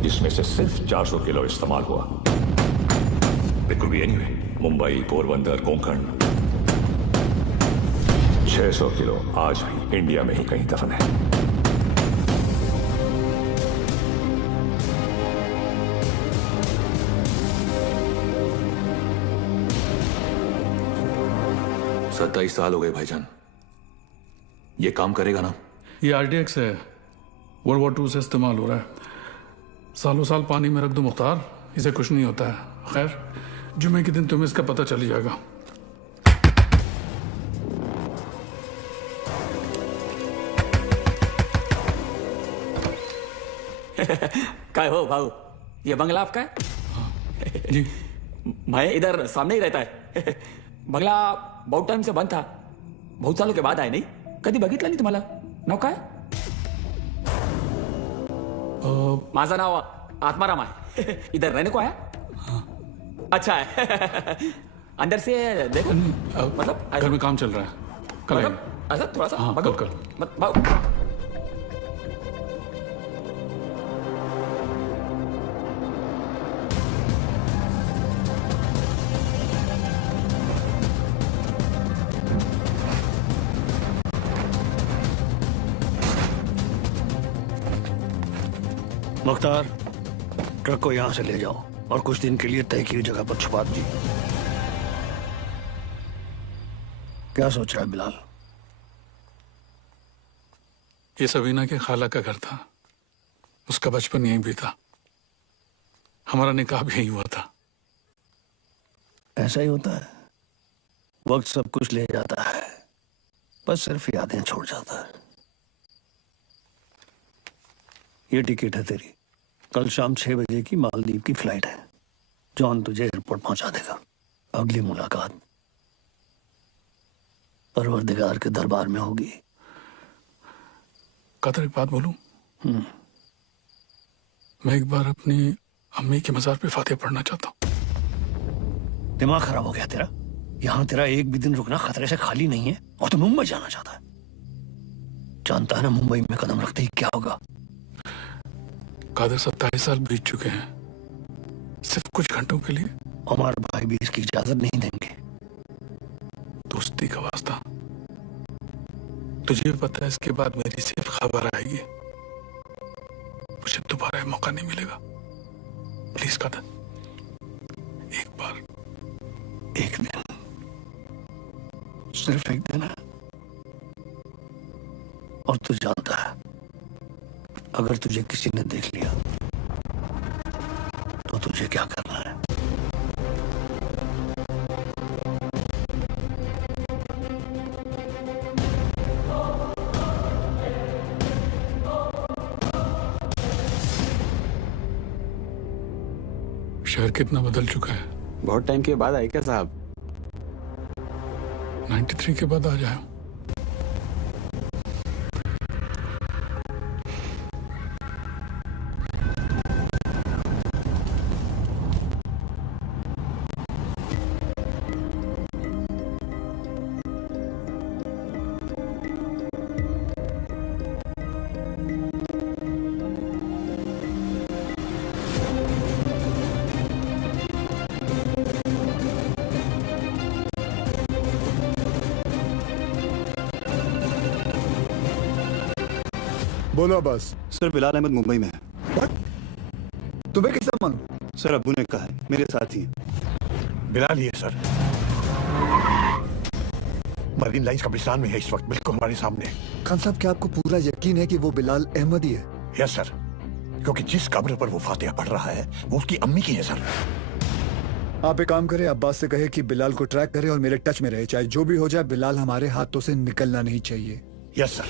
जिसमें से सिर्फ 400 किलो इस्तेमाल हुआ। It could be anywhere, Mumbai, Porbandar, Konkan. 600 kilo आज भी इंडिया में ही कहीं दफन है। सत्ताईस साल हो गए भाईजान। ये काम करेगा ना? ये RDX है, World War II से इस्तेमाल हो रहा है। सालों साल पानी में रख दो मुख्तार, इसे कुछ नहीं होता है। खैर, जुमे के दिन तुम्हें इसका पता चल ही जाएगा। क्या हो भाऊ, ये बंगला आपका है? जी। मैं इधर सामने ही रहता है। बंगला बहुत टाइम से बंद था, बहुत सालों के बाद आए। नहीं कधी बघितलं नाही तुम्हाला? नाव काय? माझं नाव आत्माराम है। इधर रहने को आया? अच्छा है। अंदर से देखो, मतलब घर में काम चल रहा है, कल मतलब ऐसा थोड़ा सा। हाँ, कल। मुख्तार, ट्रक को यहां से ले जाओ और कुछ दिन के लिए तय की जगह पर छुपा दीजिए। क्या सोच रहा है बिलाल? ये सबीना के खाला का घर था, उसका बचपन यहीं भी था, हमारा निकाह भी यहीं हुआ था। ऐसा ही होता है, वक्त सब कुछ ले जाता है, बस सिर्फ यादें छोड़ जाता है। ये टिकट है तेरी, कल शाम 6 बजे की मालदीव की फ्लाइट है। जॉन तुझे एयरपोर्ट पहुंचा देगा। अगली मुलाकात परवरदिगार के दरबार में होगी। कदर, एक बात बोलूं? मैं एक बार अपनी अम्मी के मजार पे फातिहा पढ़ना चाहता हूँ। दिमाग खराब हो गया तेरा? यहां तेरा एक भी दिन रुकना खतरे से खाली नहीं है और तू मुंबई जाना चाहता है। जानता है ना मुंबई में कदम रखते ही क्या होगा? कादर, 27 साल बीत चुके हैं, सिर्फ कुछ घंटों के लिए उमर भाई भी इसकी इजाजत नहीं देंगे। दोस्ती का वास्ता, तुझे पता है इसके बाद मेरी सिर्फ खबर आएगी, मुझे दोबारा मौका नहीं मिलेगा। प्लीज कादर, एक बार, एक दिन, सिर्फ एक दिन है। और तू जानता है, अगर तुझे किसी ने देख लिया तो तुझे क्या करना है। शहर कितना बदल चुका है। बहुत टाइम के बाद आए क्या साहब? 93 के बाद आ जाए। बोलो बस। सर बिलाल अहमद मुंबई में है। तुम्हें कैसा मालूम? सर अब्बू ने कहा है, मेरे साथ ही है। बिलाल ही है सर, मरीन लाइंस कब्रिस्तान में है इस वक्त, बिल्कुल हमारे सामने। खान साहब, क्या आपको पूरा यकीन है कि वो बिलाल अहमद ही है? यस सर, क्योंकि जिस कब्र पर वो फातिहा पढ़ रहा है वो उसकी अम्मी की है सर। आप एक काम करें, अब्बास से कहे कि बिलाल को ट्रैक करे और मेरे टच में रहे, चाहे जो भी हो जाए बिलाल हमारे हाथों से निकलना नहीं चाहिए। Yes sir.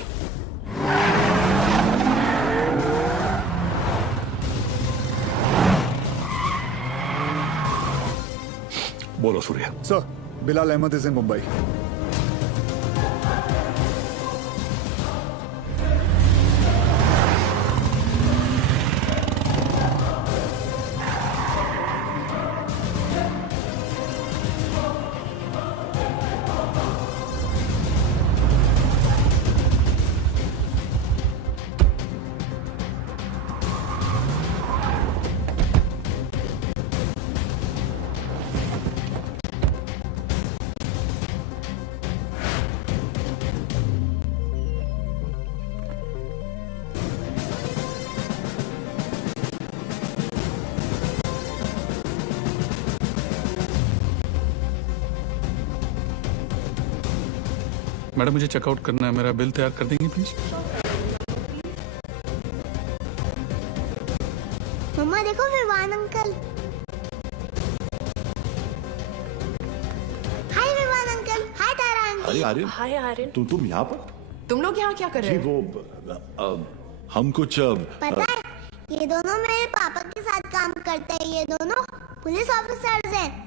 बोलो Surya. Sir, Bilal Ahmed is in Mumbai. Madam मुझे चेकआउट करना है, मेरा बिल तैयार कर देंगी प्लीज। मम्मा देखो विवान अंकल। हाय विवान अंकल। हाय तारा आंटी। अरे आर्यन, हाय आर्यन। तुम यहाँ पर? तुम लोग यहाँ क्या कर रहे हो? हम कुछ पता है, ये दोनों मेरे पापा के साथ काम करते हैं। ये दोनों पुलिस ऑफिसर्स हैं।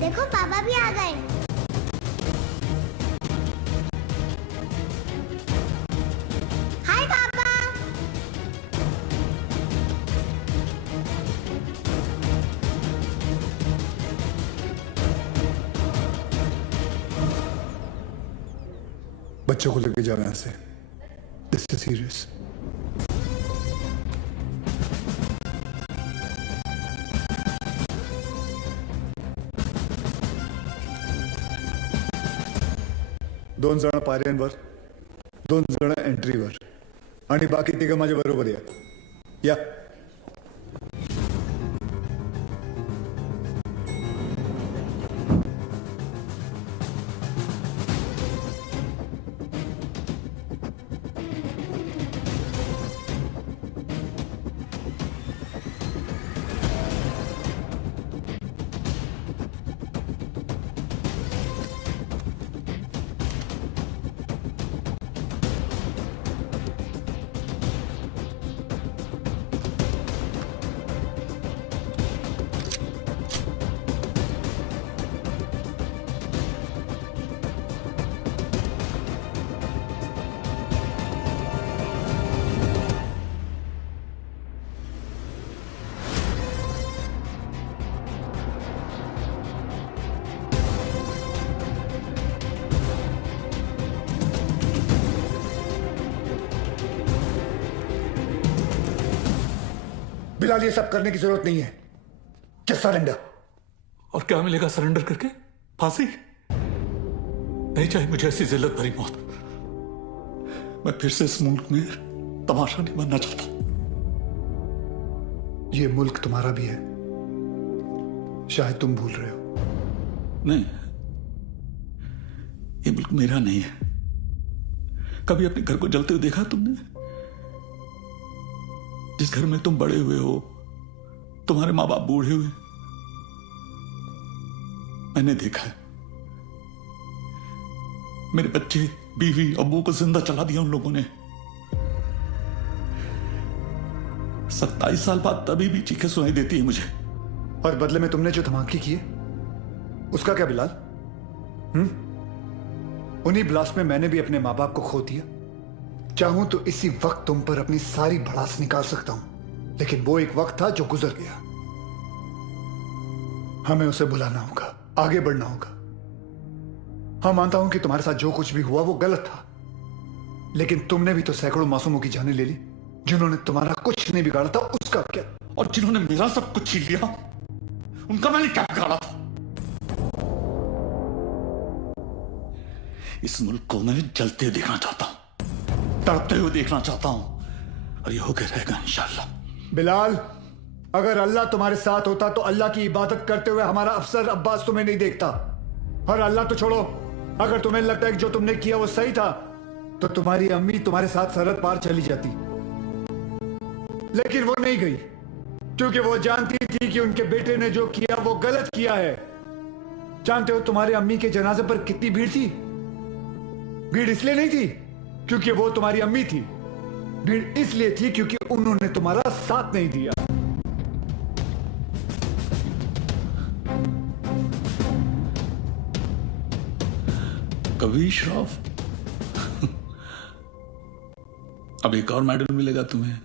देखो पापा भी आ गए। हाय पापा। बच्चों को लेके जाओ यहाँ से। This is serious. दोन जण पायऱ्यांवर, दोन जण एंट्रीवर आणि बाकी तिघं माझ्या बरोबर या। बिलाल, ये सब करने की जरूरत नहीं है। Just surrender. और क्या मिलेगा सरेंडर करके? फांसी? नहीं चाहिए मुझे ऐसी जिल्लत भरी मौत। मैं फिर से इस मुल्क में तमाशा नहीं बनना चाहता। ये मुल्क तुम्हारा भी है, शायद तुम भूल रहे हो। नहीं, ये मुल्क मेरा नहीं है। कभी अपने घर को जलते हुए देखा तुमने? जिस घर में तुम बड़े हुए हो, तुम्हारे माँ बाप बूढ़े हुए, मैंने देखा है। मेरे बच्चे, बीवी, अब्बू को जिंदा चला दिया उन लोगों ने। 27 साल बाद तभी भी चीखें सुनाई देती है मुझे। और बदले में तुमने जो धमाके किए, उसका क्या बिलाल? उन्हीं ब्लास्ट में मैंने भी अपने माँ बाप को खो दिया। चाहूं तो इसी वक्त तुम पर अपनी सारी भड़ास निकाल सकता हूं, लेकिन वो एक वक्त था जो गुजर गया। हमें उसे बुलाना होगा, आगे बढ़ना होगा। हाँ, मानता हूं कि तुम्हारे साथ जो कुछ भी हुआ वो गलत था, लेकिन तुमने भी तो सैकड़ों मासूमों की जानें ले ली। जिन्होंने तुम्हारा कुछ नहीं बिगाड़ा था, उसका क्या? और जिन्होंने मेरा सब कुछ छीन लिया, उनका मैंने क्या बिगाड़ा था? इस मुल्क को मैं जलते हुए देखना चाहता हूं, तड़पते हुए देखना चाहता हूं, और ये होकर रहेगा इंशाल्लाह। बिलाल, अगर अल्लाह तुम्हारे साथ होता तो अल्लाह की इबादत करते हुए हमारा अफसर अब्बास तुम्हें नहीं देखता। और अल्लाह तो छोड़ो, अगर तुम्हें लगता है कि जो तुमने किया वो सही था, तो तुम्हारी अम्मी तुम्हारे साथ सरहद पार चली जाती। लेकिन वो नहीं गई, क्योंकि वो जानती थी कि उनके बेटे ने जो किया वो गलत किया है। जानते हो तुम्हारे अम्मी के जनाजे पर कितनी भीड़ थी? भीड़ इसलिए नहीं थी क्योंकि वो तुम्हारी अम्मी थी, भीड़ इसलिए थी क्योंकि उन्होंने तुम्हारा साथ नहीं दिया। कभी श्रॉफ अब एक और मेडल मिलेगा तुम्हें।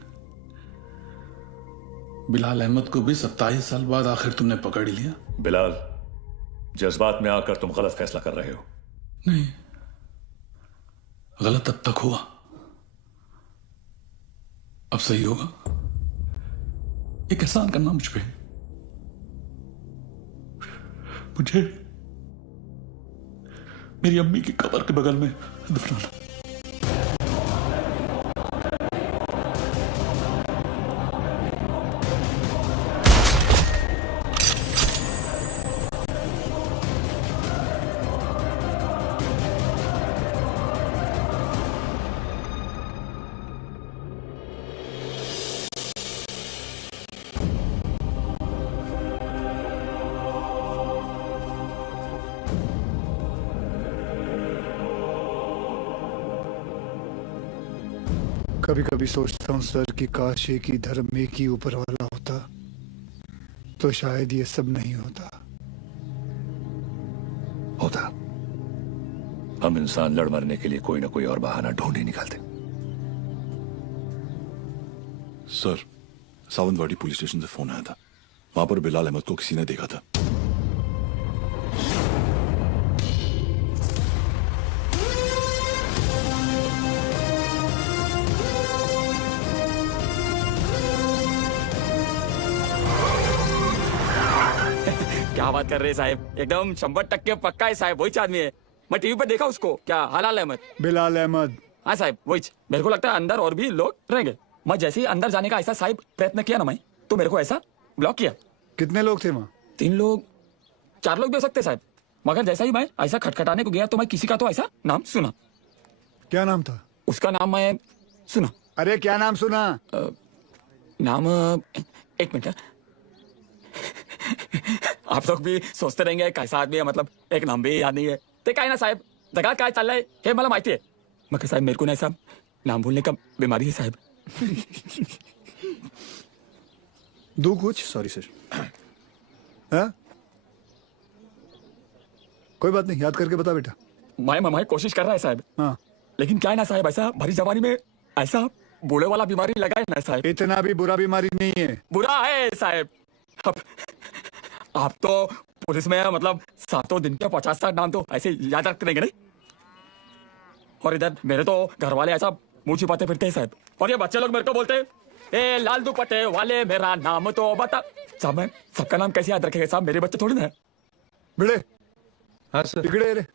बिलाल अहमद को भी 27 साल बाद आखिर तुमने पकड़ लिया। बिलाल, जज्बात में आकर तुम गलत फैसला कर रहे हो। नहीं, गलत अब तक हुआ, अब सही होगा। एक एहसान करना मुझ पे, मुझे मेरी अम्मी की कब्र के बगल में दफनाना। कभी कभी सोचता हूं सर कि काश एक ही धर्म एक ही ऊपर वाला होता तो शायद ये सब नहीं होता। हम इंसान लड़ मरने के लिए कोई ना कोई और बहाना ढूंढ ही निकालते। सर, सावंतवाड़ी पुलिस स्टेशन से फोन आया था। वहां पर बिलाल अहमद को किसी ने देखा था। क्या बात कर रहे हैं साहब, एकदम 100% पक्का है साहब, वही आदमी है। मैं टीवी पर देखा उसको। क्या हलाल अहमद? बिलाल अहमद। हाँ साहब, वही। मेरे को लगता है अंदर और भी लोग रहेंगे। मैं जैसे ही अंदर जाने का ऐसा साहब प्रयत्न किया ना मैं, तो मेरे को ऐसा ब्लॉक किया। कितने लोग थे वहाँ? 3 लोग, 4 लोग भी हो सकते साहब। मगर जैसा ही मैं ऐसा खटखटाने को गया तो मैं किसी का तो ऐसा नाम सुना। क्या नाम था? उसका नाम मैं सुना। अरे क्या नाम सुना? नाम एक मिनट। आप लोग भी सोचते रहेंगे कैसा आदमी है, मतलब एक नाम भी याद नहीं है। ते काय ना साहब, जगह काय चाल रहा है हे मला माहिती है। मगर साहब मेरे को ना ऐसा नाम भूलने का बीमारी है साहब। दो कुछ। Sorry sir. हाँ? कोई बात नहीं, याद करके बता बेटा। मैं कोशिश कर रहा है साहब। हाँ। लेकिन क्या है ना साहब, ऐसा भरी जवानी में ऐसा बूढ़े वाला बीमारी लगा है ना साहब। इतना भी बुरा बीमारी नहीं है। बुरा है साहब। अब आप तो पुलिस में मतलब 7 दिन के 50-60 नाम तो ऐसे याद रखते रहेंगे नहीं। और इधर मेरे तो घर वाले ऐसा मुंह छिपाते फिरते हैं साहब। और ये बच्चे लोग मेरे को बोलते हैं ए लाल दुपट्टे वाले मेरा नाम तो बता। साहब मैं सबका नाम कैसे याद रखेगा साहब, मेरे बच्चे थोड़ी ना है। भिड़े। हाँ सर। इकड़े रे।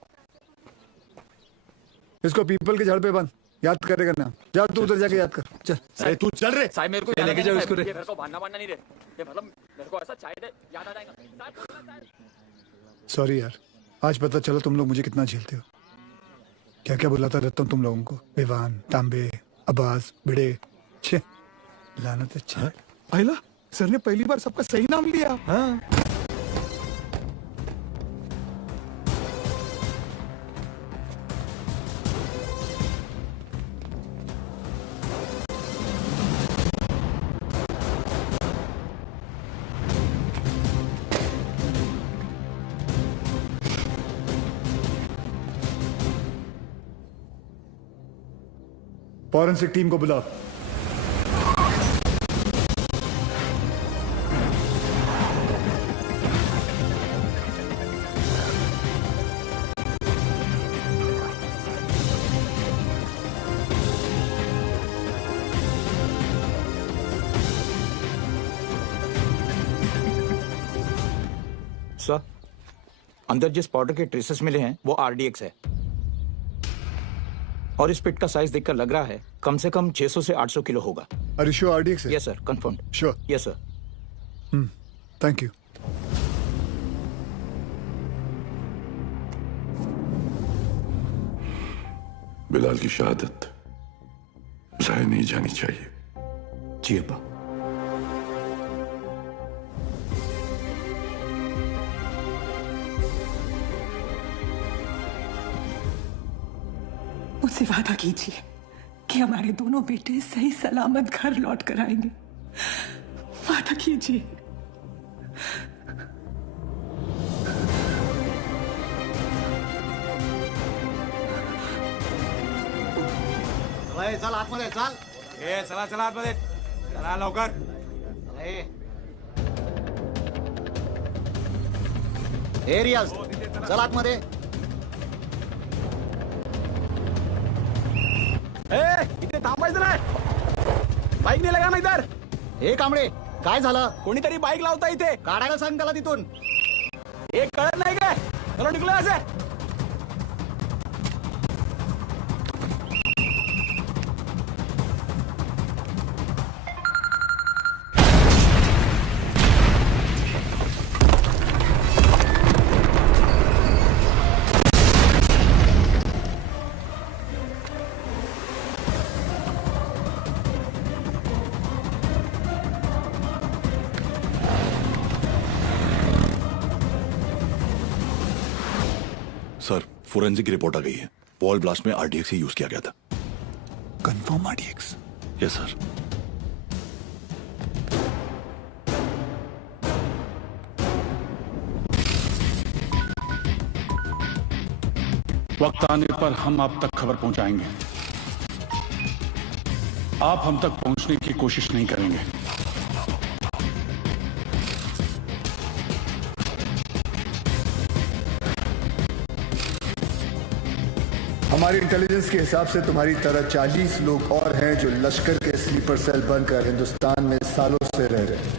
इसको पीपल के झाड़ पे बंद, याद करेगा नाम। जा तू उधर जाके याद कर। चल तू चल रे। साहब मेरे को लेके जाओ इसको रे। मेरे को बांधना नहीं रे, ये मतलब मेरे को ऐसा चाहिए याद आ जाएगा। सॉरी यार, आज पता चला तुम लोग मुझे कितना झेलते हो। क्या क्या बुलाता रहता हूँ तुम लोगों को, विवान, तांबे, अब्बास, भिड़े। छे लानत है। छे आइला सर ने पहली बार सबका सही नाम लिया। हाँ फॉरेंसिक टीम को बुलाओ। सर, अंदर जिस पाउडर के ट्रेसेस मिले हैं वो आरडीएक्स है, और इस पिट का साइज देखकर लग रहा है कम से कम 600 से 800 किलो होगा। Are you sure RDX है? Yes sir, confirmed. Sure. Yes sir. Thank you. Bilal की शहादत जाया नहीं जानी चाहिए। जी अब्बा। मुझसे वादा कीजिए कि हमारे दोनों बेटे सही सलामत घर लौट कर आएंगे। वादा कीजिए। चल आतमध्ये चल। चला चला आतमध्ये चला लवकर। रियाज चल आतमध्ये। इथे थांबायचं नाही, बाईक नाही लगा ना इधर। हे कांबळे काय झालं? कोणीतरी बाईक लावता इथे, काढायला सांग त्याला तिथून। एक कळत नाही काय? चलो निघलो असे। सर, फोरेंसिक की रिपोर्ट आ गई है। वॉल ब्लास्ट में आरडीएक्स ही यूज किया गया था। Confirm RDX? Yes sir. वक्त आने पर हम आप तक खबर पहुंचाएंगे। आप हम तक पहुंचने की कोशिश नहीं करेंगे। हमारी इंटेलिजेंस के हिसाब से तुम्हारी तरह 40 लोग और हैं जो लश्कर के स्लीपर सेल बनकर हिंदुस्तान में सालों से रह रहे हैं।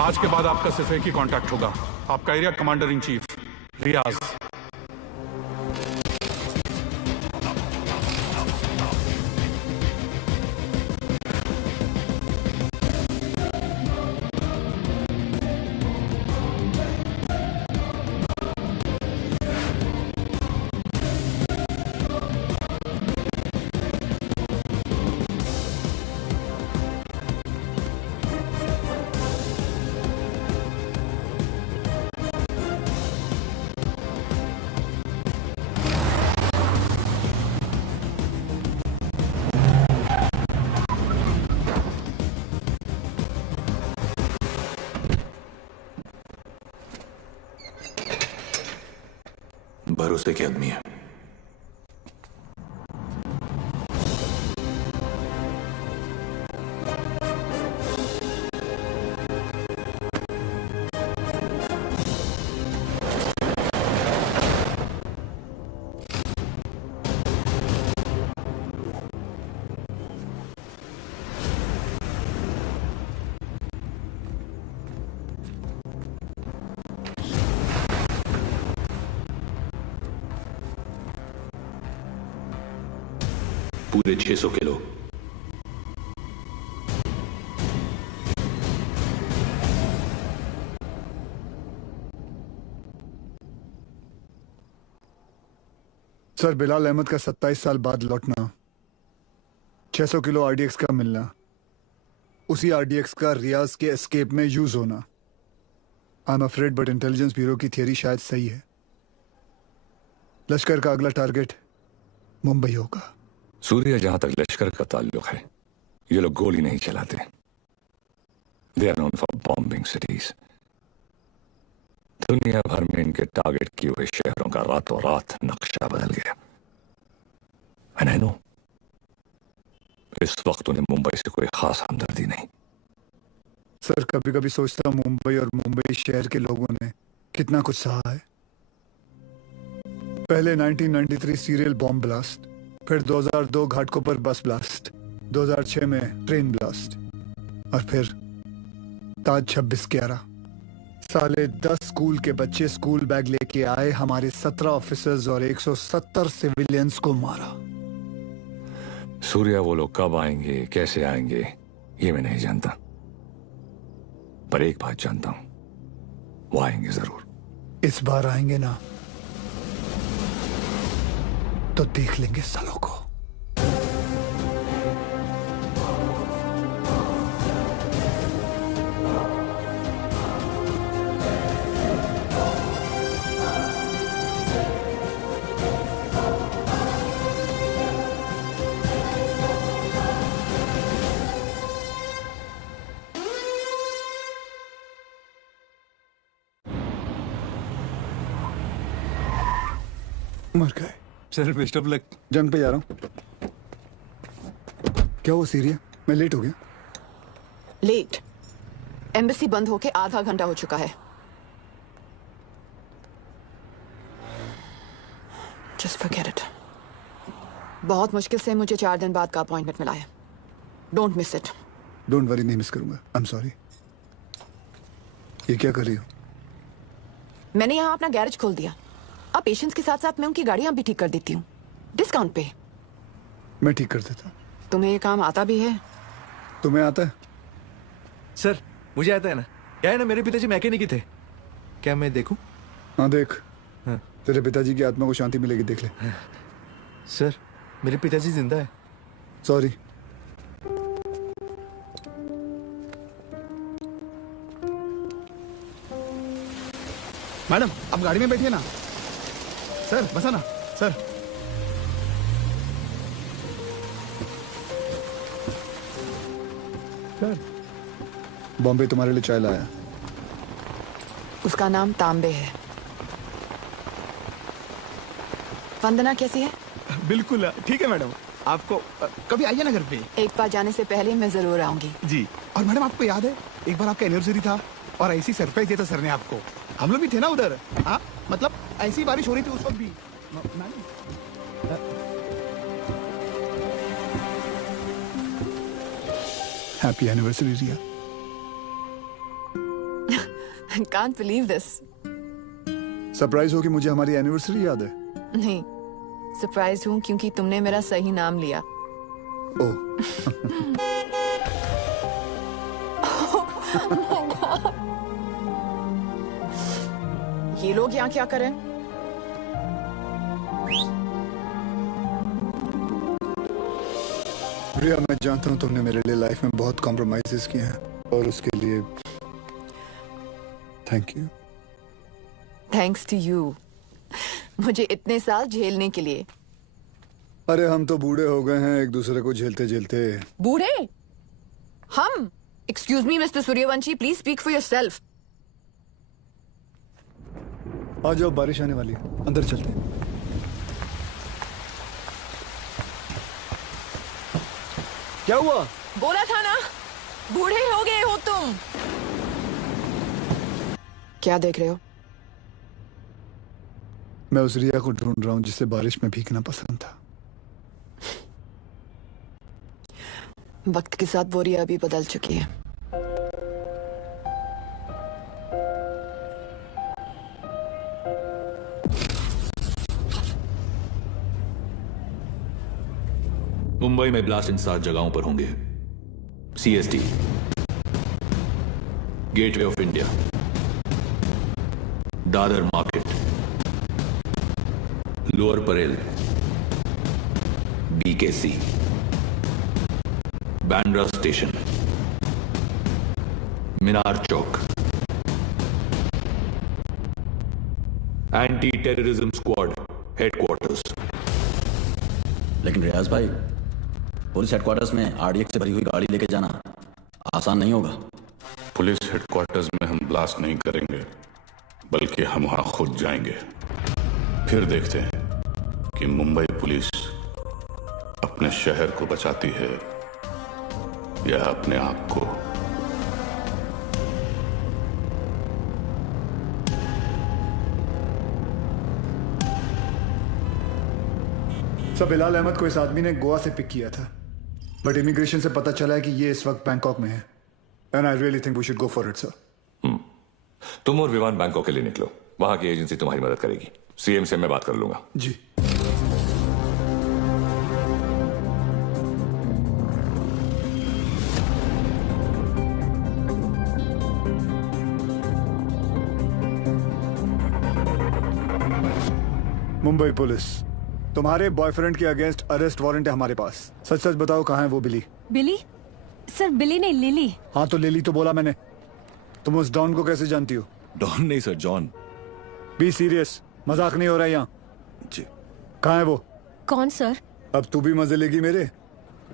आज के बाद आपका सिर्फ एक ही कांटेक्ट होगा, आपका एरिया कमांडर इन चीफ रियाज। भरोसे के आदमी है। पूरे 600 किलो। सर, बिलाल अहमद का 27 साल बाद लौटना, 600 किलो आरडीएक्स का मिलना, उसी आरडीएक्स का रियाज के एस्केप में यूज होना। I am afraid but intelligence bureau की थियरी शायद सही है। लश्कर का अगला टारगेट मुंबई होगा। सूर्या, जहां तक लश्कर का ताल्लुक है, ये लोग गोली नहीं चलाते। They are known for bombing cities. दुनिया भर में इनके टारगेट किए हुए शहरों का रातों रात नक्शा बदल गया। एंड आई नो, इस वक्त उन्हें मुंबई से कोई खास हमदर्दी नहीं। सर, कभी कभी सोचता हूं मुंबई और मुंबई शहर के लोगों ने कितना कुछ सहा है। पहले 1993 सीरियल बॉम्ब ब्लास्ट, फिर 2002 घाटकोपर बस ब्लास्ट, 2006 में ट्रेन ब्लास्ट, और फिर ताज 26/11। साले 10 स्कूल के बच्चे स्कूल बैग लेके आए, हमारे 17 ऑफिसर्स और 170 सिविलियंस को मारा। सूर्या, वो लोग कब आएंगे, कैसे आएंगे, ये मैं नहीं जानता, पर एक बात जानता हूं, वो आएंगे जरूर। इस बार आएंगे ना तो देख लेंगे सालों को। मर गए। Sir, best of luck. जंग पे जा रहा हूँ। क्या हुआ सीरिया? मैं लेट हो गया। लेट? एम्बेसी बंद होके आधा घंटा हो चुका है। Just forget it. बहुत मुश्किल से मुझे 4 दिन बाद का अपॉइंटमेंट मिला है। Don't miss it. Don't worry, नहीं मिस करूंगा। आई एम सॉरी। ये क्या कर रही हो? मैंने यहाँ अपना गैरेज खोल दिया। अब पेशेंट्स के साथ साथ मैं उनकी गाड़ियां भी ठीक कर देती हूँ, डिस्काउंट पे। मैं ठीक कर देता हूँ। तुम्हें ये काम आता भी है? तुम्हें आता है? सर, मुझे आता है ना। क्या है ना, मेरे पिताजी मैकेनिक ही थे। क्या मैं देखूं? हाँ देख। हाँ। तेरे पिताजी की आत्मा को शांति मिलेगी, देख ले। सर, मेरे पिताजी जिंदा है। सॉरी। मैडम, आप गाड़ी में बैठिए ना। सर, बसा ना। सर, सर, बॉम्बे तुम्हारे लिए चाय लाया। उसका नाम तांबे है। वंदना कैसी है? बिल्कुल ठीक है मैडम। आपको कभी आइए ना घर पे। एक बार जाने से पहले मैं जरूर आऊंगी। जी। और मैडम, आपको याद है एक बार आपका एनिवर्सरी था और ऐसी सरप्राइज दिया था सर ने आपको। हम लोग भी थे ना उधर। हाँ, मतलब ऐसी बारिश हो रही थी उस वक्त भी। Happy anniversary Riya. Can't believe this. Surprise हो कि मुझे हमारी एनिवर्सरी याद है? नहीं, सरप्राइज हूँ क्योंकि तुमने मेरा सही नाम लिया। ओह। ये लोग यहाँ क्या करें? रिया, मैं जानता हूँ तुमने मेरे लिए लाइफ में बहुत कॉम्प्रोमाइजेस किए हैं और उसके लिए thank you. Thanks to you, मुझे इतने साल झेलने के लिए। अरे हम तो बूढ़े हो गए हैं एक दूसरे को झेलते झेलते। बूढ़े? हम? Excuse me mister Suryavanshi, please speak for yourself. आ जाओ, बारिश आने वाली है, अंदर चलते हैं। क्या हुआ? बोला था ना, बूढ़े हो गए हो तुम। क्या देख रहे हो? मैं उस रिया को ढूंढ रहा हूं जिसे बारिश में भीगना पसंद था। वक्त के साथ वो रिया भी बदल चुकी है। मुंबई में ब्लास्ट इन 7 जगहों पर होंगे। CST, gateway of India, Dadar market, lower Parel, BKC, Bandra station, Minar Chowk, anti terrorism squad headquarters. लेकिन रियाज भाई, पुलिस हेडक्वार्टर्स में RDX से भरी हुई गाड़ी लेके जाना आसान नहीं होगा। पुलिस हेडक्वार्टर्स में हम ब्लास्ट नहीं करेंगे, बल्कि हम वहां खुद जाएंगे। फिर देखते हैं कि मुंबई पुलिस अपने शहर को बचाती है या अपने आप को। सब बिलाल अहमद को इस आदमी ने गोवा से पिक किया था, बट इमिग्रेशन से पता चला है कि ये इस वक्त बैंकॉक में है। And I really think we should go for it sir. तुम और विवान बैंकॉक के लिए निकलो, वहां की एजेंसी तुम्हारी मदद करेगी। CM से मैं बात कर लूंगा। जी। मुंबई पुलिस, तुम्हारे बॉयफ्रेंड के अगेंस्ट अरेस्ट वारंट है हमारे पास। सच सच बताओ, कहाँ है वो बिली? बिली? सर बिली नहीं, लिली। हाँ तो लिली तो बोला मैंने। तुम उस डॉन को कैसे जानती हो? डॉन नहीं सर, जॉन। बी सीरियस, मजाक नहीं हो रहा यहाँ। जी। कहाँ है वो? कौन सर? अब तू भी मजे लेगी मेरे?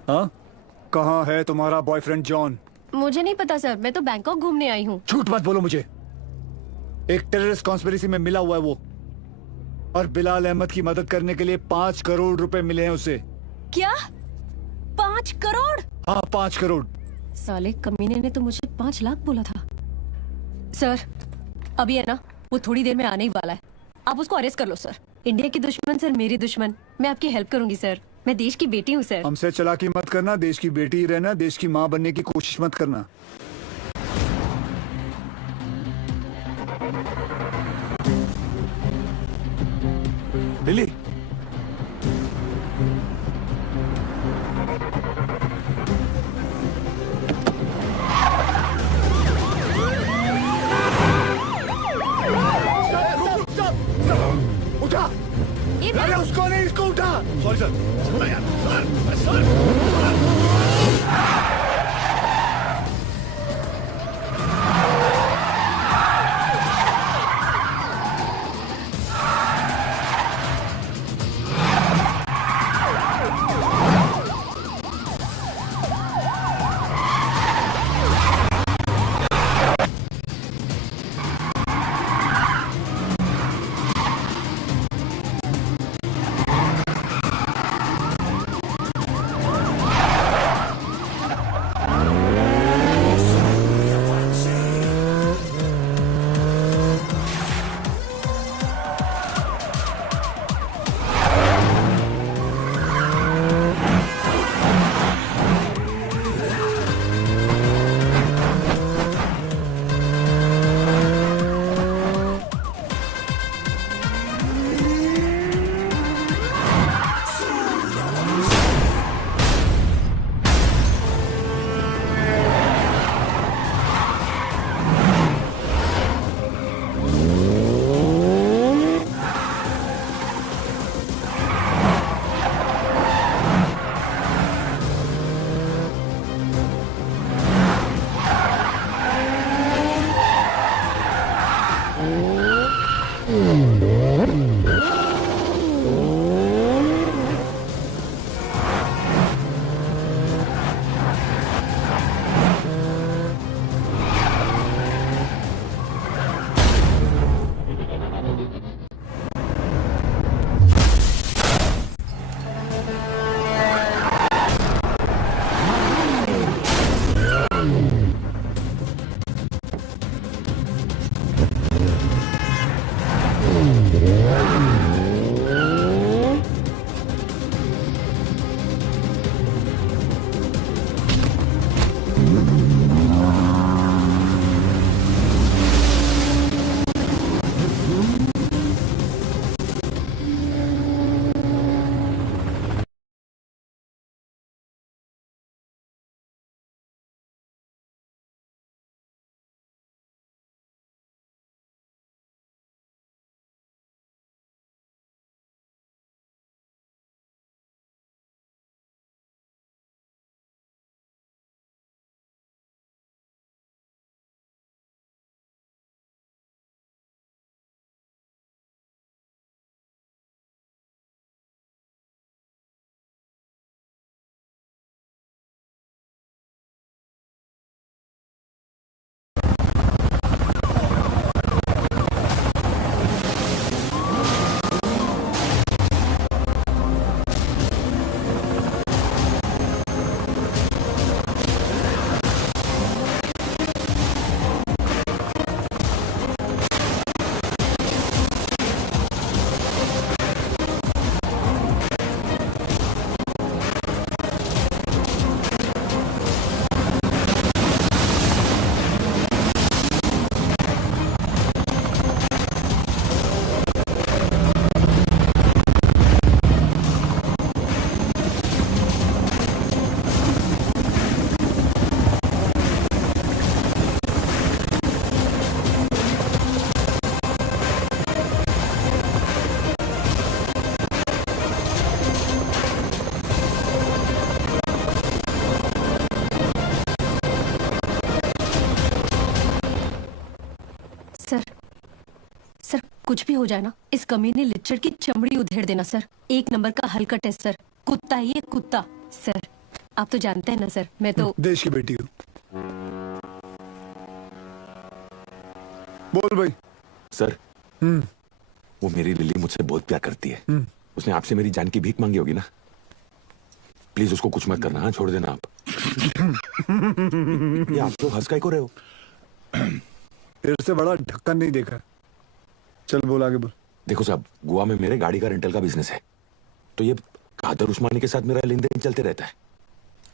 हाँ, कहाँ है तुम्हारा बॉयफ्रेंड जॉन? मुझे नहीं पता सर, मैं तो बैंकॉक घूमने आई हूँ। झूठ मत बोलो मुझे। एक टेररिस्ट कॉन्स्पिरेसी में मिला हुआ है वो, और बिलाल अहमद की मदद करने के लिए 5 करोड़ रुपए मिले हैं उसे। क्या? 5 करोड़? हाँ 5 करोड़। साले कमीने ने तो मुझे 5 लाख बोला था। सर अभी है ना, वो थोड़ी देर में आने ही वाला है, आप उसको अरेस्ट कर लो सर। इंडिया की दुश्मन सर मेरी दुश्मन, मैं आपकी हेल्प करूंगी सर। मैं देश की बेटी हूँ सर। हमसे चालाकी मत करना, देश की बेटी ही रहना, देश की माँ बनने की कोशिश मत करना। लिली, उठा! अरे उसको नहीं, इसको उठा! Sorry sir. कुछ भी हो जाए ना, इस कमीने लिच्चड़ की चमड़ी उधेड़ देना सर। 1 नंबर का हल्का टेस्ट सर। कुत्ता ही है कुत्ता। सर आप तो जानते हैं ना सर, मैं तो देश की बेटी हूँ। बोल भाई। सर वो मेरी लिली मुझसे बहुत प्यार करती है। उसने आपसे मेरी जान की भीख मांगी होगी ना। प्लीज उसको कुछ मत करना, हाँ? छोड़ देना आप। ये आप तो हंस काहे को रहे हो? तेरे से बड़ा ढक्कन नहीं देखा। चल बोल आगे बोल। देखो साहब, गोवा में मेरे गाड़ी का रेंटल का बिजनेस है, तो ये कादर उस्मानी के साथ मेरा लेन देन चलते रहता है।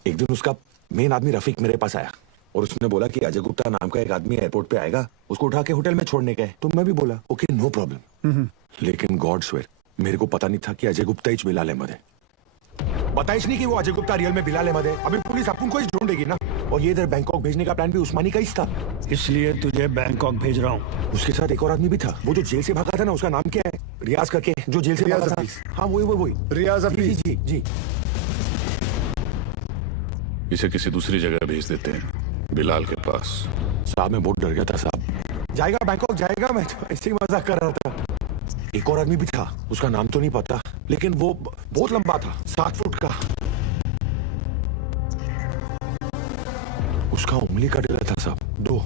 एक दिन उसका मेन आदमी रफीक मेरे पास आया और उसने बोला कि अजय गुप्ता नाम का एक आदमी एयरपोर्ट पे आएगा, उसको उठा के होटल में छोड़ने का है। तो मैं भी बोला ओके नो प्रॉब्लम। लेकिन गॉड स्वेयर मेरे को पता नहीं था कि अजय गुप्ता ही बिलाल अहमद है। बताइश नहीं कि वो अजय गुप्ता रियल में बिलाल अहमद है। अभी पुलिस अपन को ही ढूंढेगी ना। और ये इधर बैंकॉक भेजने का प्लान भी उस्मानी का ही था, इसलिए तुझे बैंकॉक भेज रहा हूँ। उसके साथ एक और आदमी भी था, वो जो जेल से भागा था ना, उसका नाम क्या है? रियाज करके, जो जेल से भागा था। हाँ वही रियाज हफीज। जी। इसे किसी दूसरी जगह भेज देते हैं, बिलाल के पास। साहब मैं बहुत डर गया था साहब। जाएगा बैंकॉक जाएगा, मैं तो ऐसे ही मजाक कर रहा था। एक और आदमी भी था, उसका नाम तो नहीं पता, लेकिन वो बहुत लंबा था, 7 फुट का। उसका उंगली कट गया था साहब, 2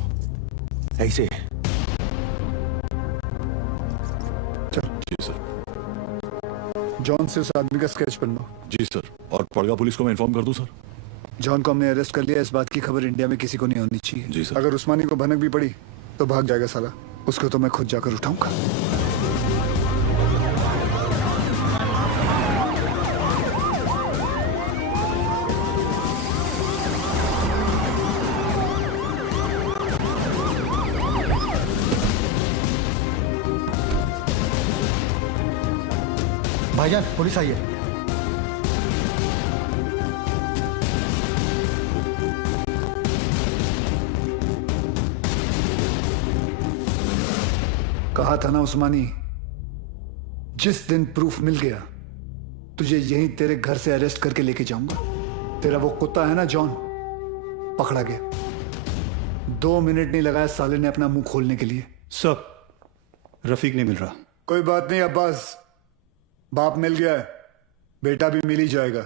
ऐसे। जी सर। जॉन से उस आदमी का स्केच बनवाओ। जी सर। और पड़गा पुलिस को मैं इन्फॉर्म कर दूं सर? जॉन को हमने अरेस्ट कर लिया, इस बात की खबर इंडिया में किसी को नहीं होनी चाहिए। जी सर। अगर उस्मानी को भनक भी पड़ी तो भाग जाएगा साला, उसको तो मैं खुद जाकर उठाऊंगा। भाईजान पुलिस आई है। कहा था ना उस्मानी, जिस दिन प्रूफ मिल गया तुझे यहीं तेरे घर से अरेस्ट करके लेके जाऊंगा। तेरा वो कुत्ता है ना जॉन, पकड़ा गया। 2 मिनट नहीं लगाया साले ने अपना मुंह खोलने के लिए। सब रफीक नहीं मिल रहा। कोई बात नहीं अब्बास, बाप मिल गया है, बेटा भी मिल ही जाएगा।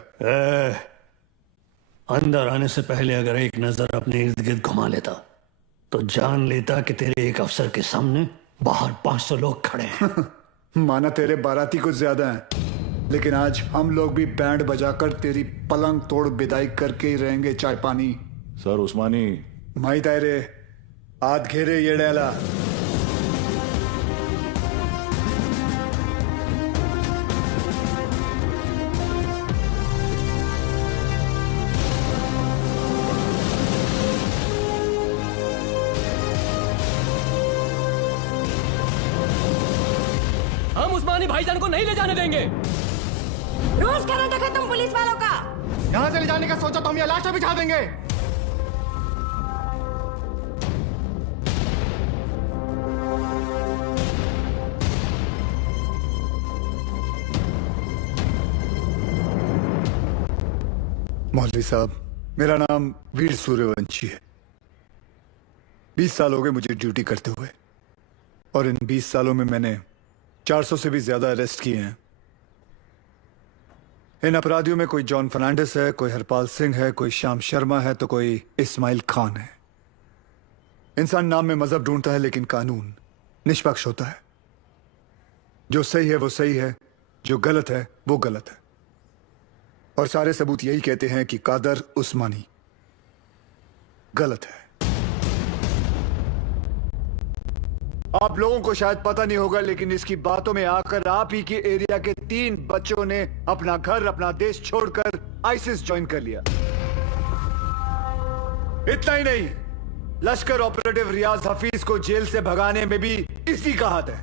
अंदर आने से पहले अगर एक नजर अपने इर्द गिर्द घुमा लेता तो जान लेता कि तेरे एक अफसर के सामने बाहर 500 लोग खड़े हैं। माना तेरे बाराती कुछ ज्यादा हैं, लेकिन आज हम लोग भी बैंड बजाकर तेरी पलंग तोड़ विदाई करके ही रहेंगे। चाय पानी सर उस्मानी माई तायरे आध घेरे ये डेला। हम उस्मानी भाईजान को नहीं ले जाने देंगे। रोज करा देखा तुम पुलिस वालों का। यहाँ से ले जाने का सोचा तो हम यहाँ लाशा बिछा देंगे। मौलवी साहब, मेरा नाम वीर सूर्यवंशी है। 20 साल हो गए मुझे ड्यूटी करते हुए, और इन 20 सालों में मैंने 400 से भी ज्यादा अरेस्ट किए हैं। इन अपराधियों में कोई जॉन फर्नांडिस है, कोई हरपाल सिंह है, कोई श्याम शर्मा है, तो कोई इस्माइल खान है। इंसान नाम में मजहब ढूंढता है, लेकिन कानून निष्पक्ष होता है। जो सही है वो सही है, जो गलत है वो गलत है। और सारे सबूत यही कहते हैं कि कादर उस्मानी गलत है। आप लोगों को शायद पता नहीं होगा, लेकिन इसकी बातों में आकर आप ही के एरिया के 3 बच्चों ने अपना घर, अपना देश छोड़कर आईसिस ज्वाइन कर लिया। इतना ही नहीं, लश्कर ऑपरेटिव रियाज हफीज को जेल से भगाने में भी इसी का हाथ है,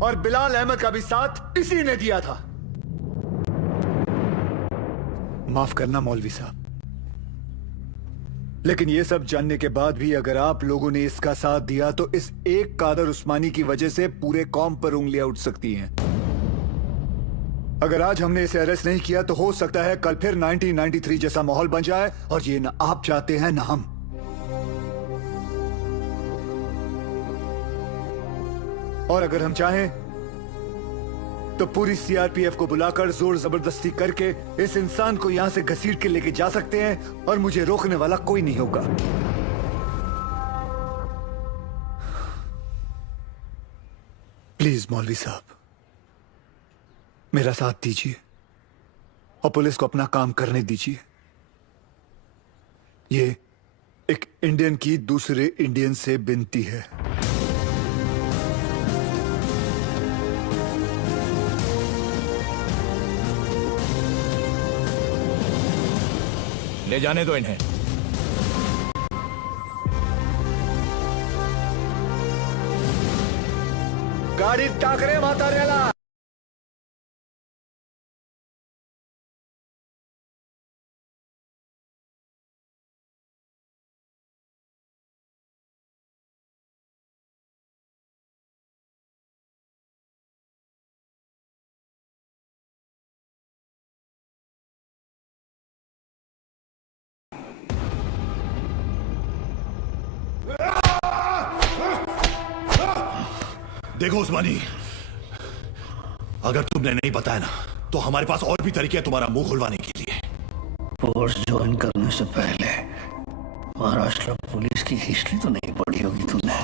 और बिलाल अहमद का भी साथ इसी ने दिया था। माफ करना मौलवी साहब, लेकिन यह सब जानने के बाद भी अगर आप लोगों ने इसका साथ दिया तो इस एक कादर उस्मानी की वजह से पूरे कौम पर उंगलियां उठ सकती हैं। अगर आज हमने इसे अरेस्ट नहीं किया तो हो सकता है कल फिर 1993 जैसा माहौल बन जाए, और ये ना आप चाहते हैं ना हम। और अगर हम चाहें तो पूरी सीआरपीएफ को बुलाकर जोर जबरदस्ती करके इस इंसान को यहां से घसीट के लेके जा सकते हैं और मुझे रोकने वाला कोई नहीं होगा। प्लीज मौलवी साहब, मेरा साथ दीजिए और पुलिस को अपना काम करने दीजिए। ये एक इंडियन की दूसरे इंडियन से विनती है। ले जाने दो इन्हें। गाड़ी टाकरे म्हाताऱ्याला। देखो उस्मानी, अगर तुमने नहीं बताया ना तो हमारे पास और भी तरीके हैं तुम्हारा मुंह खुलवाने के लिए। फोर्स ज्वाइन करने से पहले महाराष्ट्र पुलिस की हिस्ट्री तो नहीं पढ़ी होगी तूने।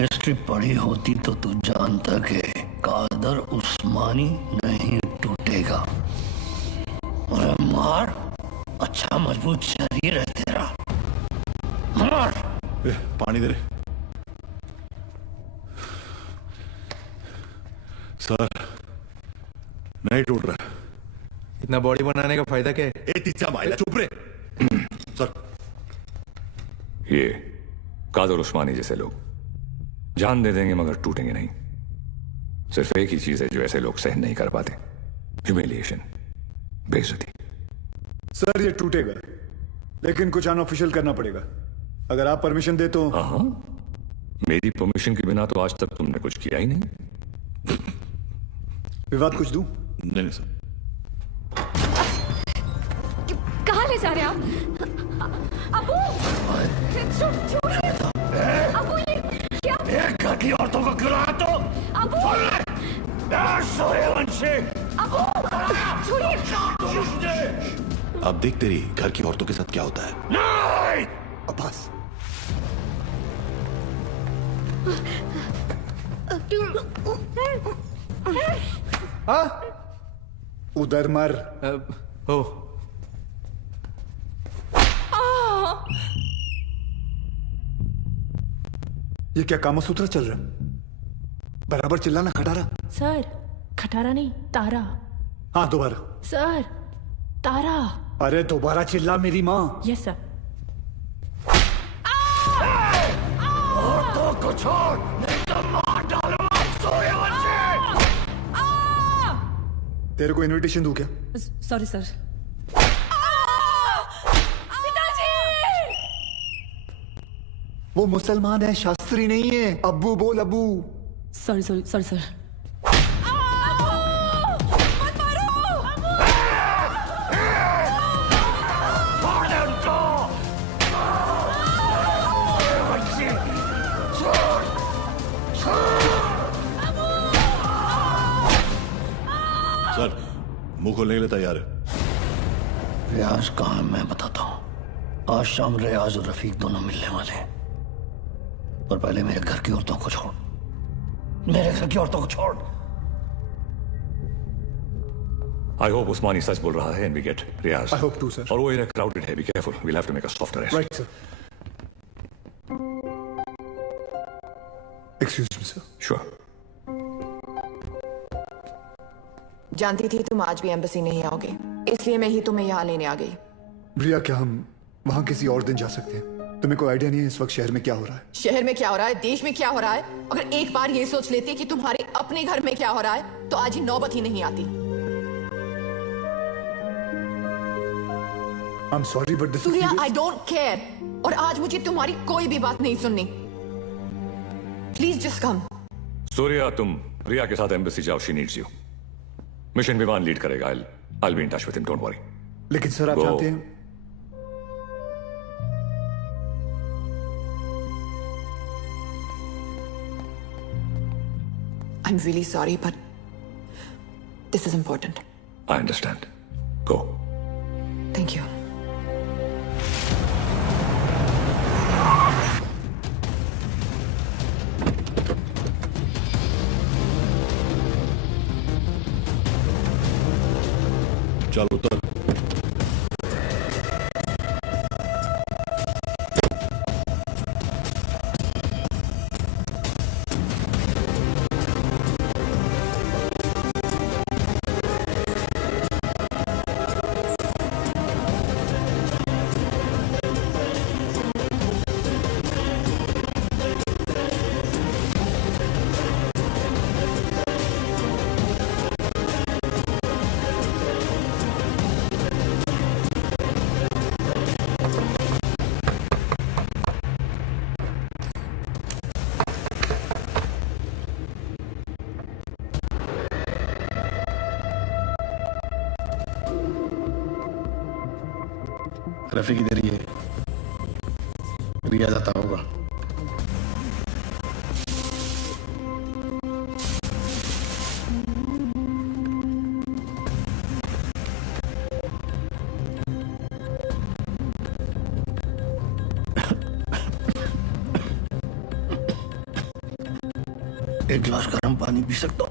हिस्ट्री पढ़ी होती तो तू जानता कि कादर उस्मानी नहीं टूटेगा। अरे मार, अच्छा मजबूत शरीर है तेरा, मार। पानी दे रहे सर, नहीं टूट रहा। इतना बॉडी बनाने का फायदा क्या है? चुप रे सर। ये कादर उस्मानी जैसे लोग जान दे देंगे मगर टूटेंगे नहीं। सिर्फ एक ही चीज है जो ऐसे लोग सहन नहीं कर पाते, ह्यूमिलिएशन, बेइज्जती। सर ये टूटेगा, लेकिन कुछ अनऑफिशियल करना पड़ेगा। अगर आप परमिशन दे तो। हाँ, मेरी परमिशन के बिना तो आज तक तुमने कुछ किया ही नहीं। विवाद कुछ दूं? नहीं सर। कहाँ ले जा रहे हैं आप? अबू, छोड़िए। अबू ये क्या? एक घर की औरतों को गिराया तो? अबू, सूर्यवंशी। अबू, छोड़िए। अब देख तेरी घर की औरतों के साथ क्या होता है। नहीं! अब्बास। हाँ? उधर मर। ओ। ये क्या कामसूत्र चल रहा? बराबर चिल्लाना खटारा। सर, खटारा नहीं, तारा। हाँ दोबारा। सर, तारा। अरे दोबारा चिल्ला मेरी माँ। Yes sir. औरतों को छोड़, नहीं तो मार डालूंगा सूर्यवंशी। तेरे को इनविटेशन दूं क्या? Sorry sir. वो मुसलमान है, शास्त्री नहीं है। अब्बू बोल अब्बू। Sorry sorry sorry sir. Sir, मुंह खोलने के लिए तैयार है। रियाज कहाँ है मैं बताता हूँ। आज शाम रियाज और रफीक दोनों मिलने वाले हैं, पर पहले मेरे घर की औरतों को छोड़। मेरे घर की औरतों को छोड़। I hope उस्मानी सच बोल रहा है and we get Riyaz. I hope too, sir. और वो एरिया crowded है, be careful. We'll have to make a soft arrest. Right, sir. Excuse me, sir. Sure. जानती थी तुम आज भी एम्बेसी नहीं आओगे, इसलिए मैं ही तुम्हें यहाँ लेने आ गई। रिया, क्या हम वहां किसी और दिन जा सकते हैं? तुम्हें कोई आइडिया नहीं है इस वक्त शहर में क्या हो रहा है? शहर में क्या हो रहा है, देश में क्या हो रहा है? अगर एक बार ये सोच लेती कि तुम्हारे अपने घर में क्या हो रहा है तो आज ही नौबत ही नहीं आती। I'm sorry, but this is Surya, serious. I don't care, और आज मुझे तुम्हारी कोई भी बात नहीं सुननी। Please just come. सूर्या, तुम रिया के साथ एम्बेसी जाओ, she needs you. मिशन विमान लीड करेगा। I'll be in touch with him, don't worry. लेकिन सर आप Go. जानते हैं I'm really sorry, but this is important. I understand. Go. Thank you. चल उतर। रफीक इधर ही है, रियाज आता होगा। एक गिलास गर्म पानी पी सकता हूँ?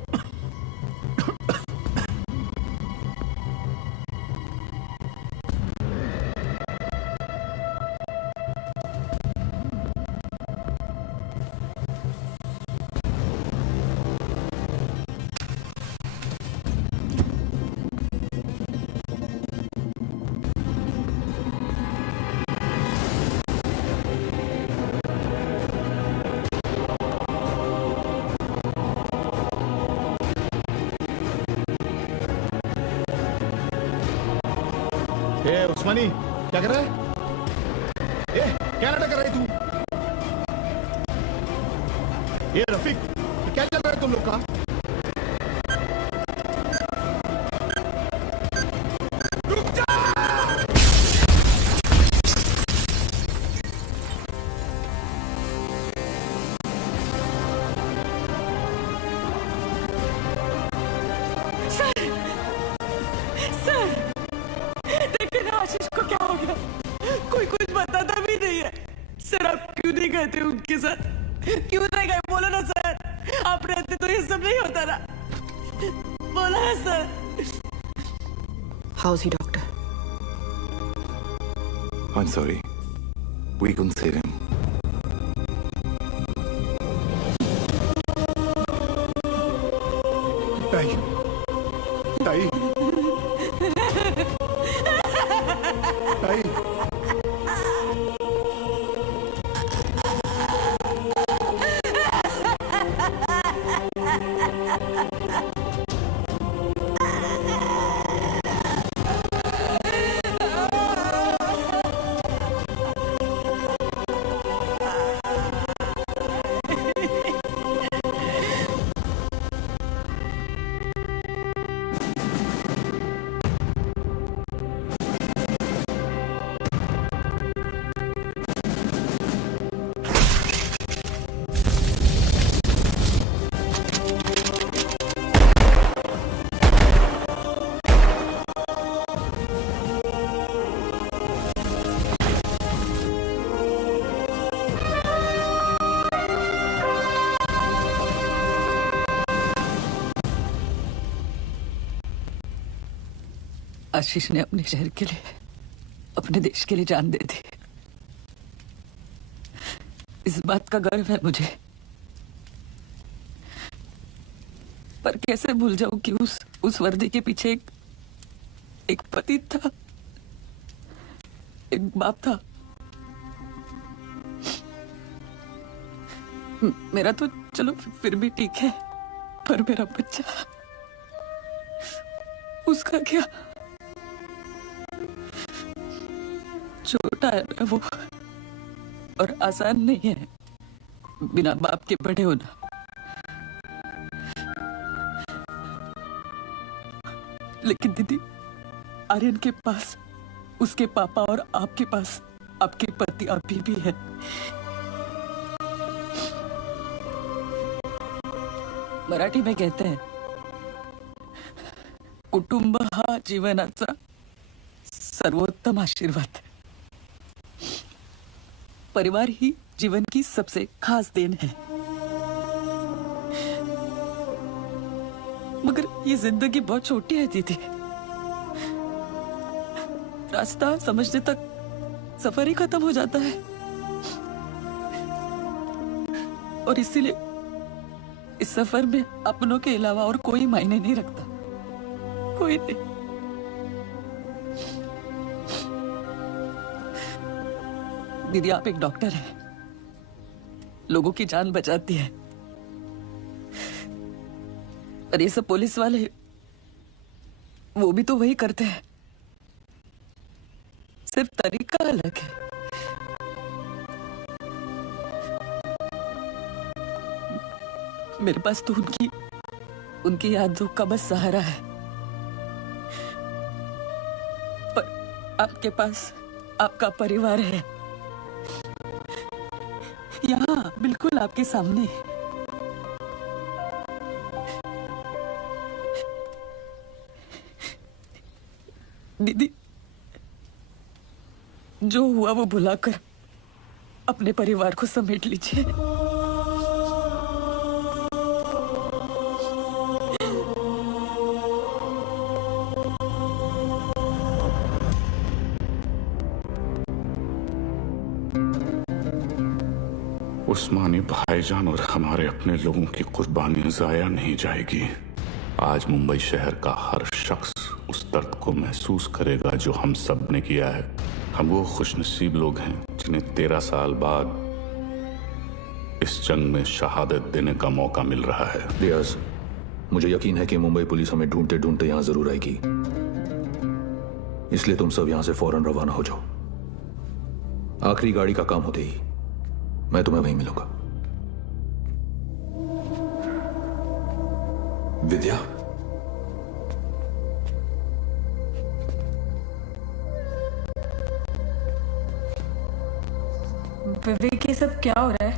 उस्मानी क्या कर रहा है? क्या नाटक कर रहा है तू? ये रफीक क्या चल रहा है तुम लोग का? रुक जा! थे उनके साथ क्यों रह गए? बोलो ना सर, आप रहते तो ये सब नहीं होता ना। बोलो ना sir. How's he, doctor? I'm sorry. We couldn't save him. ताई, ताई, ताई। आशीष ने अपने शहर के लिए, अपने देश के लिए जान दे दी। इस बात का गर्व है मुझे, पर कैसे भूल जाऊं कि उस वर्दी के पीछे एक पति था, एक बाप था। मेरा तो चलो फिर भी ठीक है, पर मेरा बच्चा, उसका क्या? छोटा है वो, और आसान नहीं है बिना बाप के बड़े होना। लेकिन दीदी, आर्यन के पास उसके पापा और आपके पास आपके पति अभी भी है। मराठी में कहते हैं कुटुंब हा जीवनाचा सर्वोत्तम आशीर्वाद। परिवार ही जीवन की सबसे खास देन है। मगर ये जिंदगी बहुत छोटी है दीदी। रास्ता समझने तक सफर ही खत्म हो जाता है। और इसीलिए इस सफर में अपनों के अलावा और कोई मायने नहीं रखता, कोई नहीं। दीदी आप एक डॉक्टर हैं, लोगों की जान बचाती है। और ये सब पुलिस वाले, वो भी तो वही करते हैं, सिर्फ तरीका अलग है। मेरे पास तो उनकी यादों का बस सहारा है। पर आपके पास आपका परिवार है, यहाँ बिल्कुल आपके सामने। दीदी जो हुआ वो भुलाकर अपने परिवार को समेट लीजिए। उस्मानी भाईजान और हमारे अपने लोगों की कुर्बानी जाया नहीं जाएगी। आज मुंबई शहर का हर शख्स उस दर्द को महसूस करेगा जो हम सब ने किया है। हम वो खुशनसीब लोग हैं जिन्हें 13 साल बाद इस जंग में शहादत देने का मौका मिल रहा है। रियाज, मुझे यकीन है कि मुंबई पुलिस हमें ढूंढते ढूंढते यहां जरूर आएगी, इसलिए तुम सब यहां से फौरन रवाना हो जाओ। आखिरी गाड़ी का काम होते ही मैं तुम्हें वहीं मिलूंगा। विद्या, विवेक ये सब क्या हो रहा है?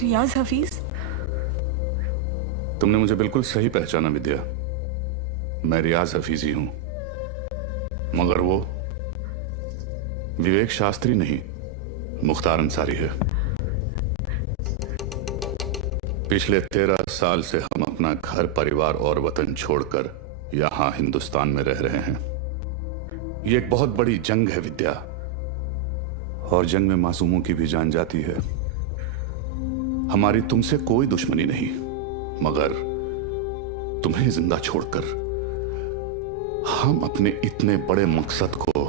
रियाज हफीज, तुमने मुझे बिल्कुल सही पहचाना विद्या। मैं रियाज हफीज ही हूं, मगर वो विवेक शास्त्री नहीं, मुख्तार अंसारी है। पिछले 13 साल से हम अपना घर परिवार और वतन छोड़कर यहां हिंदुस्तान में रह रहे हैं। ये एक बहुत बड़ी जंग है विद्या, और जंग में मासूमों की भी जान जाती है। हमारी तुमसे कोई दुश्मनी नहीं, मगर तुम्हें जिंदा छोड़कर हम अपने इतने बड़े मकसद को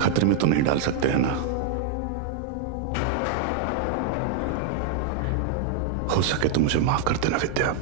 खतरे में तो नहीं डाल सकते हैं ना। हो सके तो मुझे माफ कर देना विद्या।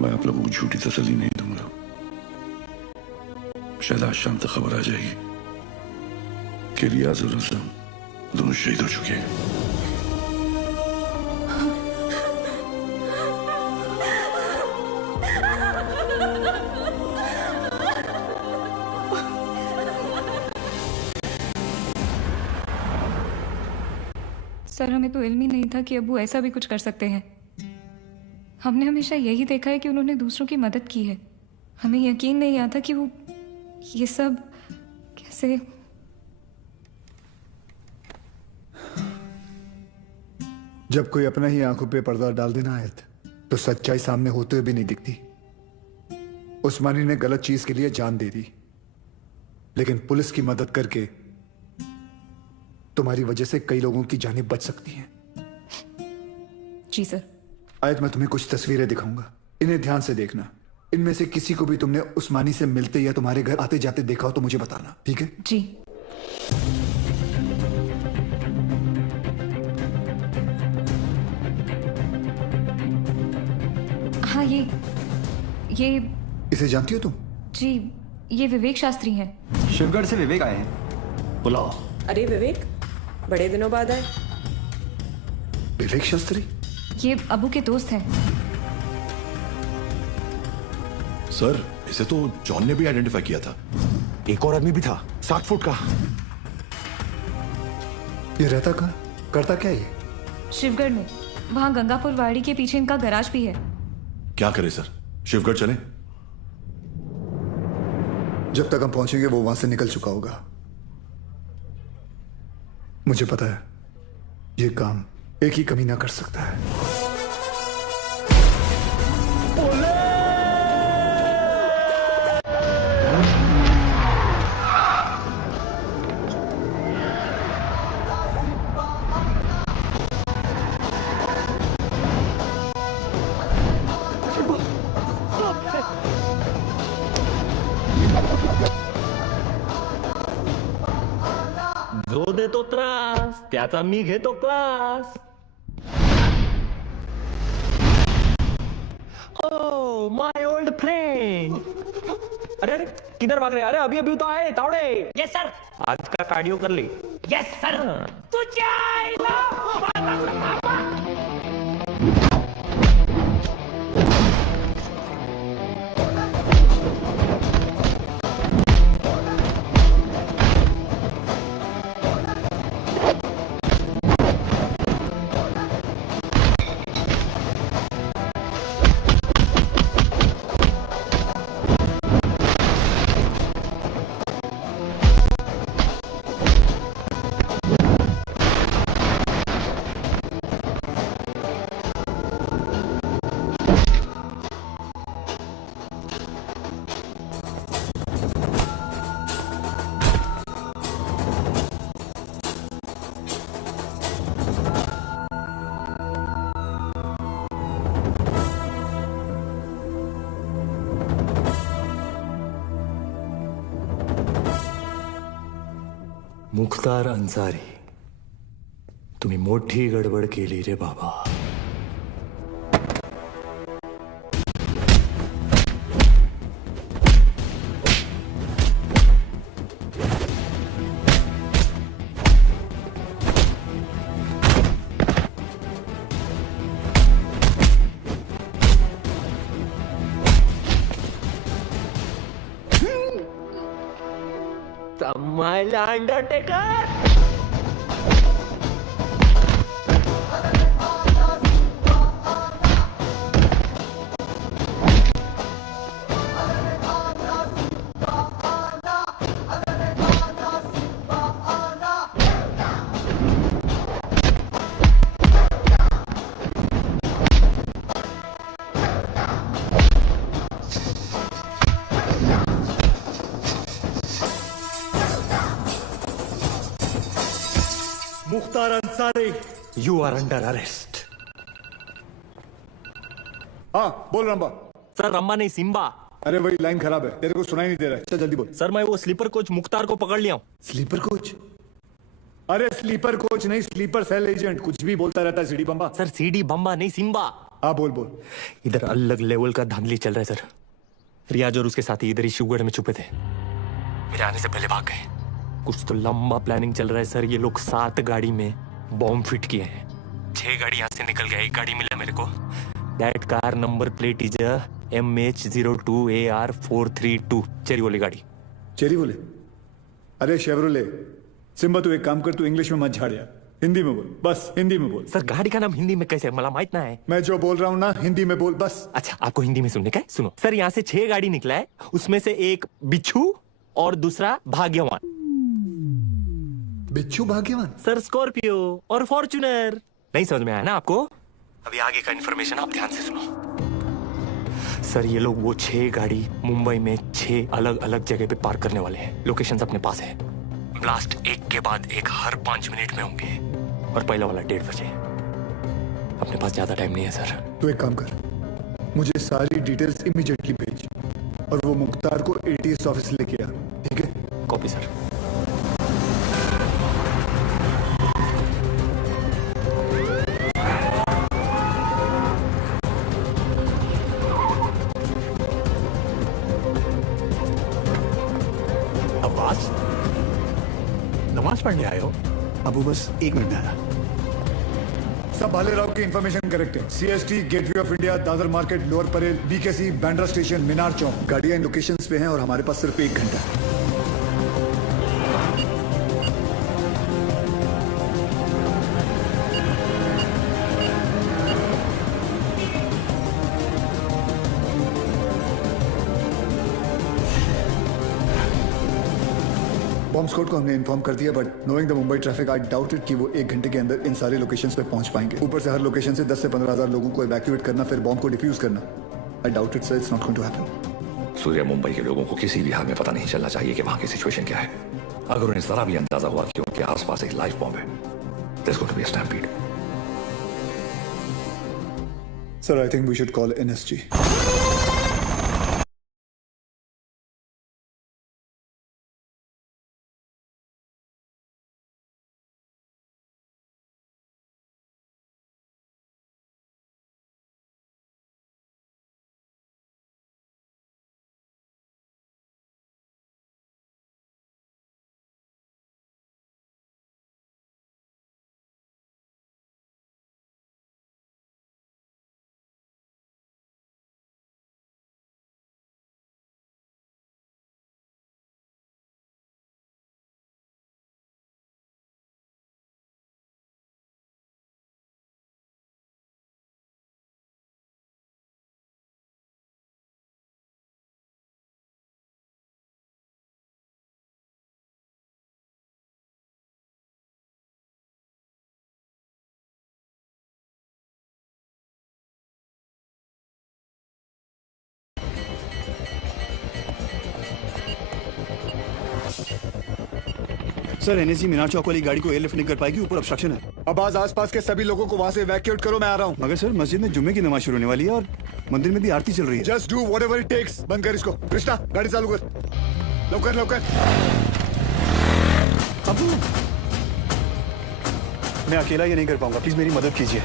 मैं आप लोगों को झूठी तसल्ली नहीं दूंगा। शायद आज शाम तक खबर आ जाएगी कि रियाज और असलम दोनों शहीद हो चुके हैं। सर हमें तो इल्म ही नहीं था कि अब्बू ऐसा भी कुछ कर सकते हैं। हमने हमेशा यही देखा है कि उन्होंने दूसरों की मदद की है। हमें यकीन नहीं आता कि वो ये सब कैसे। जब कोई अपना ही आंखों पे पर्दा डाल देना आयत, तो सच्चाई सामने होते हुए भी नहीं दिखती। उस्मानी ने गलत चीज के लिए जान दे दी, लेकिन पुलिस की मदद करके तुम्हारी वजह से कई लोगों की जानें बच सकती हैं। जी सर। आयत, मैं तुम्हें कुछ तस्वीरें दिखाऊंगा, इन्हें ध्यान से देखना। इनमें से किसी को भी तुमने उस्मानी से मिलते या तुम्हारे घर आते जाते देखा हो तो मुझे बताना, ठीक है? जी। हाँ, ये इसे जानती हो तुम? जी, ये विवेक शास्त्री हैं। शिवगढ़ से विवेक आए हैं। बुलाओ। अरे विवेक, बड़े दिनों बाद आए। विवेक शास्त्री? ये अबू के दोस्त हैं। सर, इसे तो जॉन ने भी आइडेंटिफाई किया था। एक और आदमी भी था, 7 फुट का। ये रहता कहाँ, करता क्या ये? शिवगढ़ में, वहाँ गंगापुर वाड़ी के पीछे इनका गैराज भी है। क्या करे सर, शिवगढ़ चले? जब तक हम पहुंचेंगे वो वहां से निकल चुका होगा। मुझे पता है ये काम एक ही कमीना कर सकता है। जो देतो त्रास त्याचा मी घेतो class. Oh my old friend. अरे अरे किधर भाग रहे? अरे अभी अभी तो आए तावड़े। Yes sir. आज का कार्डियो कर ले। Yes sir. तुझे मुख्तार अन्सारी, तुम्ही मोठी गडबड केली रे बाबा। समायला undertaker. Mukhtar Ansari, you are under arrest. हाँ बोल रंबा। सर रंबा नहीं सिम्बा। अरे वही लाइन खराब है, तेरे को सुनाई नहीं दे रहा है। चल जल्दी बोल। सर मैं वो स्लीपर कोच मुख्तार को पकड़ लिया हूँ। Sleeper coach? अरे स्लीपर कोच नहीं, स्लीपर सेल एजेंट। कुछ भी बोलता रहता है सीडी बम्बा। सर सीडी बम्बा नहीं सिम्बा। हाँ बोल बोल। इधर अलग लेवल का धांधली चल रहा है सर। रियाज और उसके साथी इधर ही शिवगढ़ में छुपे थे, मेरे आने से पहले भाग गए। कुछ तो लंबा प्लानिंग चल रहा है सर। ये लोग 7 गाड़ी में बॉम्ब फिट किए हैं। 6 गाड़ी यहाँ से निकल गया, 1 गाड़ी मिला मेरे को। That car number plate is MH02AR432। Cherry वाली गाड़ी। चेरी बोले? अरे शेवरोले। सिम्बा तू एक काम कर, तू इंग्लिश में मत झाड़िया। हिंदी में बोल, बस हिंदी में बोल। सर गाड़ी का नाम हिंदी में कैसे मला माहित ना है। मैं जो बोल रहा हूँ ना हिंदी में बोल बस। अच्छा आपको हिंदी में सुनने का है? सुनो सर, यहाँ से 6 गाड़ी निकला है, उसमें से एक बिच्छू और दूसरा भाग्यवान। बिच्छू भाग्यवान? सर स्कॉर्पियो और फॉर्च्यूनर। नहीं समझ में आया ना आपको? अभी आगे का इन्फॉर्मेशन आप ध्यान से सुनो। सर ये लोग वो 6 गाड़ी मुंबई में 6 अलग अलग जगह पे पार्क करने वाले हैं। लोकेशंस अपने पास है। ब्लास्ट एक के बाद एक हर 5 मिनट में होंगे और पहला वाला 1:30 बजे। अपने पास ज्यादा टाइम नहीं है सर। तो एक काम कर, मुझे सारी डिटेल्स इमीडिएटली भेज और वो मुख्तार को एटीएस ऑफिस लेके आ, ठीक है? Copy sir. नमाज पढ़ने आए हो? अबू बस 1 मिनट में आया। सब भाले राव की इंफॉर्मेशन करेक्ट है। CST, gateway of India, Dadar market, lower Parel, BKC, Bandra station, Minar Chowk, गाड़ियां इन लोकेशंस पे हैं और हमारे पास सिर्फ 1 घंटा है। बॉम्ब स्क्वाड को हमने इन्फॉर्म कर दिया, but knowing the Mumbai traffic I doubted कि वो 1 घंटे के अंदर इन सारे लोकेशंस पे पहुंच पाएंगे। ऊपर से हर लोकेशन से 10 से 15 हजार लोगों को इवैक्यूएट करना, फिर बॉम्ब को डिफ्यूज करना। I doubt it sir, it's not going to happen. Surya, Mumbai के लोगों को किसी भी हाल में पता नहीं चलना चाहिए कि वहां की सिचुएशन क्या है। अगर उन्हें जरा भी अंदाजा हुआ कि उनके आसपास एक लाइव बॉम्ब है, there's going to be a stampede. Sir I think we should call NSG. Sir NSG Minar Chowk वाली गाड़ी को एयरलिफ्ट नहीं कर पाएगी, ऊपर ऑब्स्ट्रक्शन है। अब आसपास के सभी लोगों को वहां से इवैक्यूएट करो, मैं आ रहा हूँ। मगर सर मस्जिद में जुम्मे की नमाज शुरू होने वाली है और मंदिर में भी आरती चल रही है। Just do whatever it takes. बंद कर इसको। कृष्णा गाड़ी चालू कर, लवकर लवकर। अबू मैं अकेला ये नहीं कर पाऊंगा, प्लीज मेरी मदद कीजिए।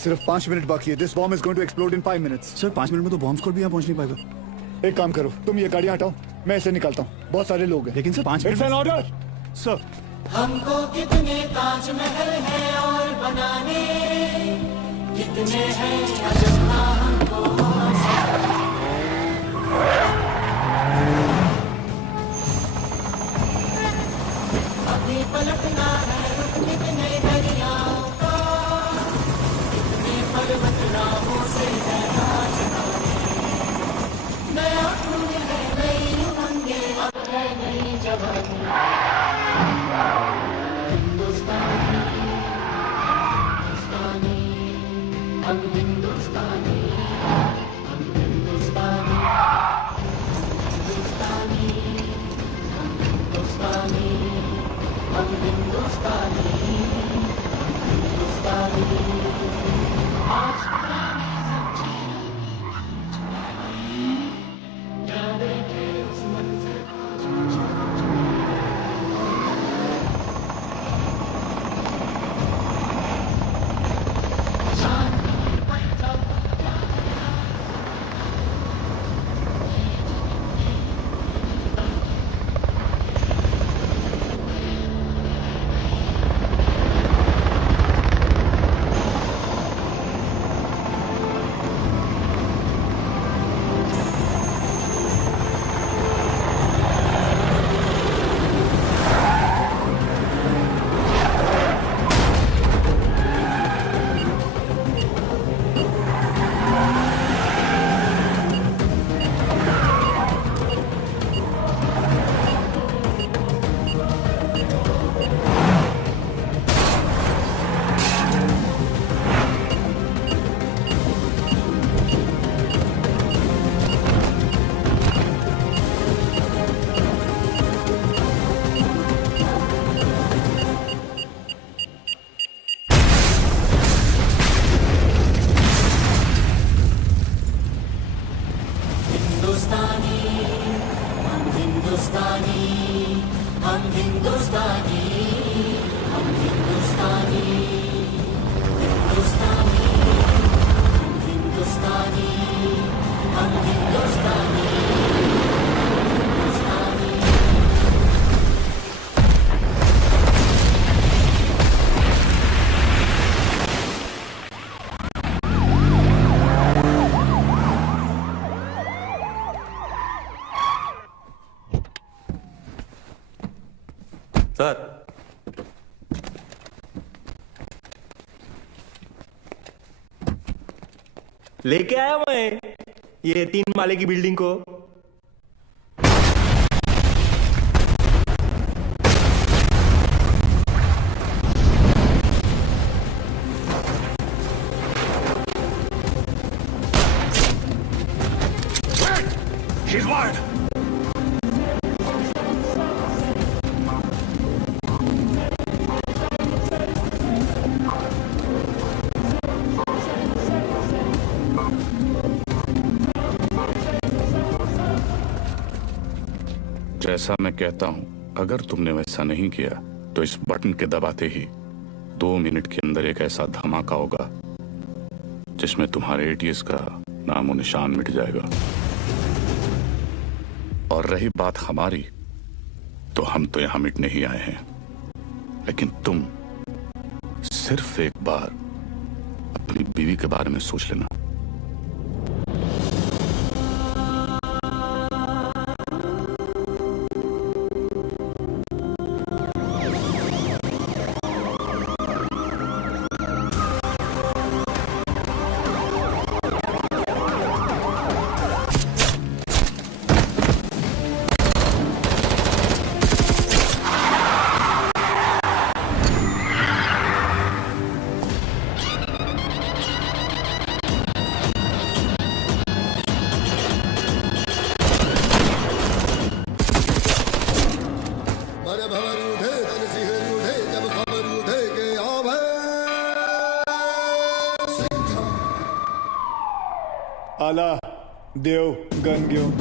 सिर्फ 5 मिनट बाकी है। This bomb is going to explode in 5 minutes. Sir 5 minute में तो बॉम्ब स्क्वाड भी यहाँ पहुंच नहीं पाएगा। एक काम करो, तुम ये गाड़ियां हटाओ, मैं इसे निकालता हूँ। बहुत सारे लोग हैं। लेकिन sir 5 minute. It's an order sir. हमको कितने ताजमहल है और बनाने कितने हैं अजन्मा हमको अभी पलटना है कितने दरियाओं को, कितने पर्वत राहों से है नया खून है, नई उमंगे, अब है नई जवानी। सर, लेके आया मैं ये 3 माले की बिल्डिंग को। She's wired. जैसा मैं कहता हूं, अगर तुमने वैसा नहीं किया तो इस बटन के दबाते ही 2 मिनट के अंदर एक ऐसा धमाका होगा जिसमें तुम्हारे एटीएस का नामो निशान मिट जाएगा। और रही बात हमारी, तो हम तो यहां मिटने ही आए हैं, लेकिन तुम सिर्फ एक बार अपनी बीवी के बारे में सोच लेना। आला देव गन घेऊन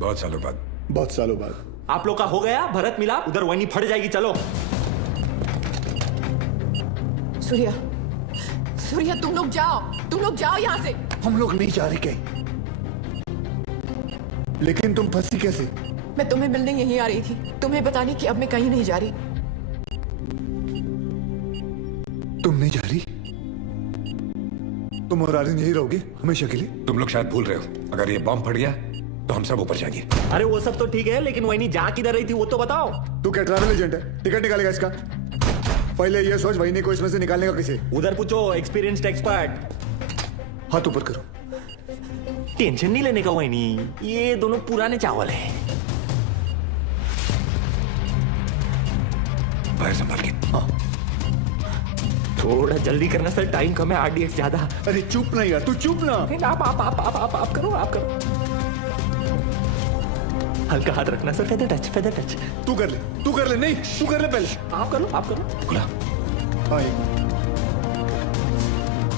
बहुत सालों बाद। बहुत सालों बाद। आप लोग का हो गया भरत मिलाप, उधर वही फट जाएगी। चलो सूर्या, सूर्या तुम लोग जाओ यहाँ से। हम लोग नहीं जा रहे कहीं। लेकिन तुम फंसी कैसे? मैं तुम्हें मिलने यहीं आ रही थी, तुम्हें बताने कि अब मैं कहीं नहीं जा रही। तुम नहीं जा रही? तुम और आर्यन यहीं रहोगे हमेशा के लिए? तुम लोग शायद भूल रहे हो, अगर ये बॉम्ब फट गया तो हम सब ऊपर जाएंगे। अरे वो सब तो ठीक है, लेकिन वही नहीं जहाँ किधर रही थी वो तो बताओ। तू क्या ट्रैवल एजेंट है? टिकट निकालेगा इसका? पहले ये सोच वही को इसमें से निकालने का किसे। उधर पूछो एक्सपीरियंस्ड एक्सपर्ट। हाथ ऊपर करो। टेंशन नहीं लेने का वही नहीं, ये दोनों पुराने चावल है। पैर संभाल के। थोड़ा जल्दी करना सर, टाइम कम है, आरडीएक्स ज्यादा। अरे चुप ना यार, तू चुप ना। आप करो। हल्का हाथ रखना सर, फेदर टच। तू कर ले नहीं, तू कर ले पहले। आप करो। खुला।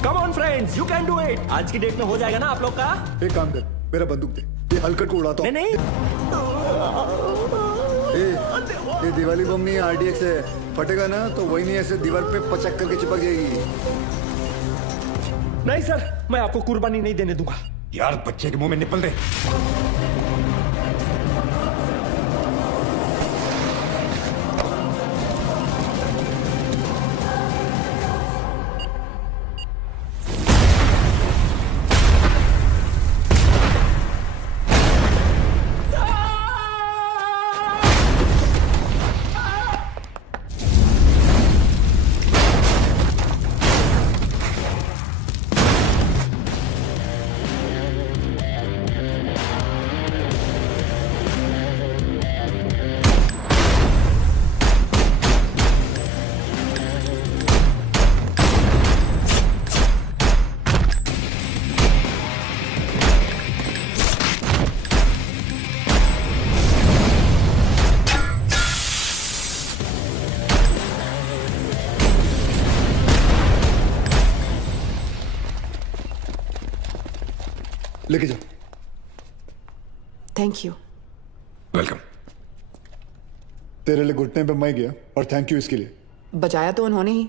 Come on friends, you can do it. आज की डेट में हो जाएगा ना आप लोग का। एक काम कर, मेरा बंदूक दे, ये हलकट को उड़ाता हूं। नहीं। ये दिवाली बम नहीं, आरडीएक्स है। फटेगा ना तो वही नहीं ऐसे दीवार पे पचक करके चिपक जाएगी। नहीं सर, मैं आपको कुर्बानी नहीं देने दूंगा। यार बच्चे के मुंह में निपल दे। लेके जाओ। Thank you. वेलकम। तेरे लिए घुटने पे मैं गया और थैंक यू इसके लिए। बचाया तो उन्होंने ही।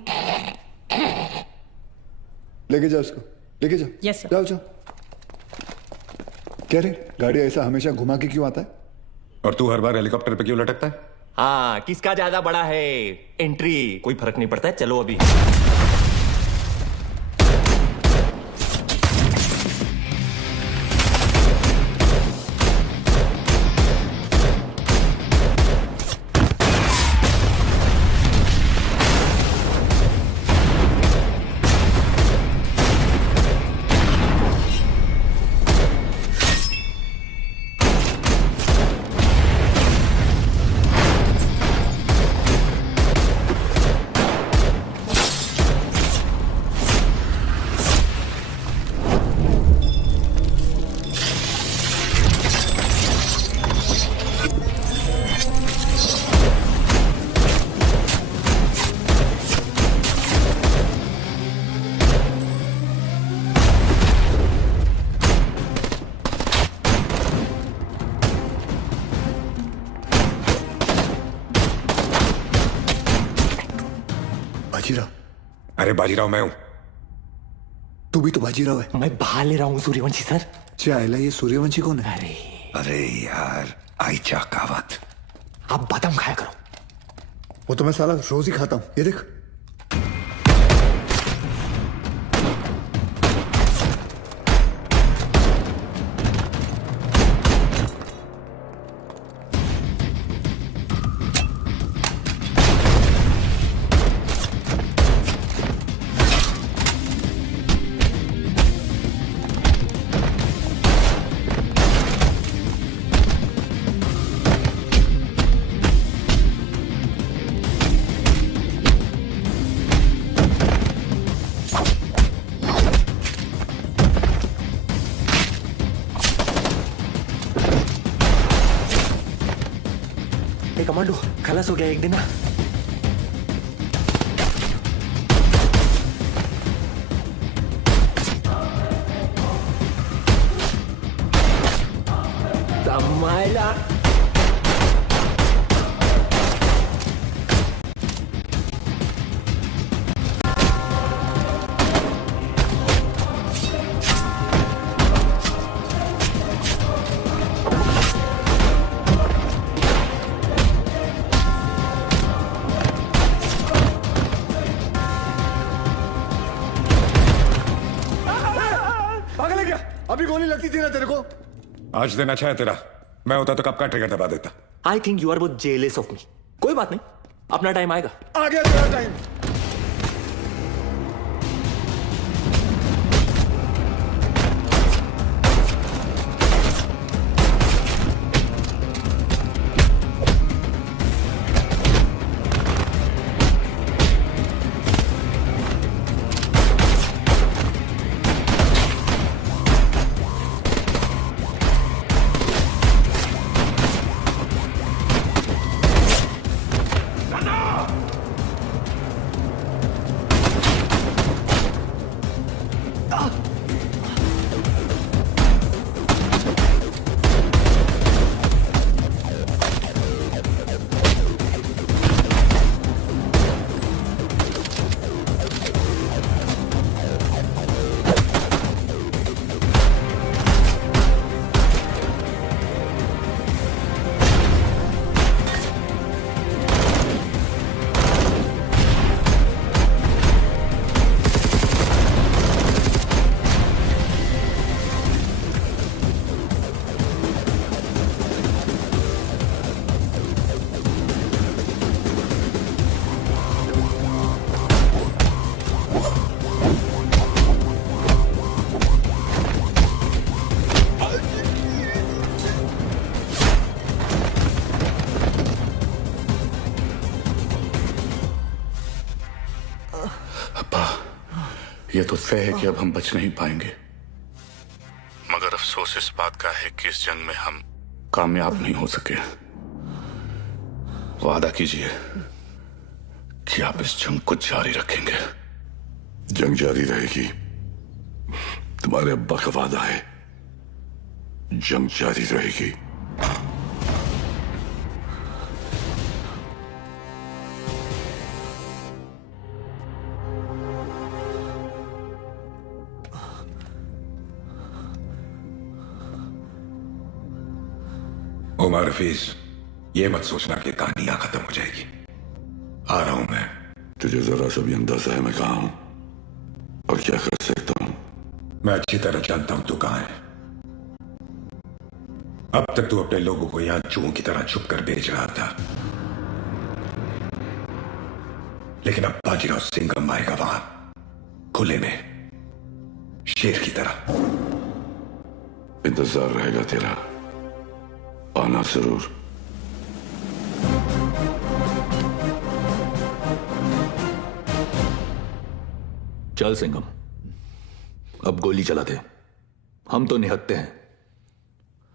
लेके जाओ उसको, लेके जाओ। Yes sir. जाओ। क्या रे, गाड़ी ऐसा हमेशा घुमा के क्यों आता है? और तू हर बार हेलीकॉप्टर पे क्यों लटकता है? हाँ, किसका ज्यादा बड़ा है एंट्री, कोई फर्क नहीं पड़ता है। चलो अभी। बाजीराव? अरे बाजीराव मैं हूं। तू भी तो बाजीराव है। मैं बहा ले रहा हूँ सूर्यवंशी सर। चाइला, ये सूर्यवंशी कौन है? अरे यार, आयचा कावत। आप बादाम खाया करो। वो तो मैं साला रोज ही खाता हूँ, ये देख। कमांडो खलास हो गया एक दिन ना। आयला पागल है क्या? अभी गोली लगती थी ना तेरे को। आज दिन अच्छा है तेरा। मैं होता तो कब का ट्रिगर दबा देता। आई थिंक यू आर बहुत जेलस ऑफ मी। कोई बात नहीं, अपना टाइम आएगा। आ गया तेरा टाइम। ये तो तय है कि अब हम बच नहीं पाएंगे, मगर अफसोस इस बात का है कि इस जंग में हम कामयाब नहीं हो सके। वादा कीजिए कि आप इस जंग को जारी रखेंगे। जंग जारी रहेगी, तुम्हारे अब्बा का वादा है। जंग जारी रहेगी। उमर हफीज, ये मत सोचना कि कहानी यहां खत्म हो जाएगी। आ रहा हूं मैं। तुझे जरा सा भी अंदाजा है मैं कहां हूं और क्या कर सकता हूं? मैं अच्छी तरह जानता हूं तू कहां है। अब तक तू अपने लोगों को यहां चूहों की तरह छुप कर बेच रहा था, लेकिन अब बाजीराव सिंघम आएगा वहां खुले में, शेर की तरह। इंतजार रहेगा तेरा, आना जरूर। चल सिंघम, अब गोली चला दे। हम तो निहत्ते हैं,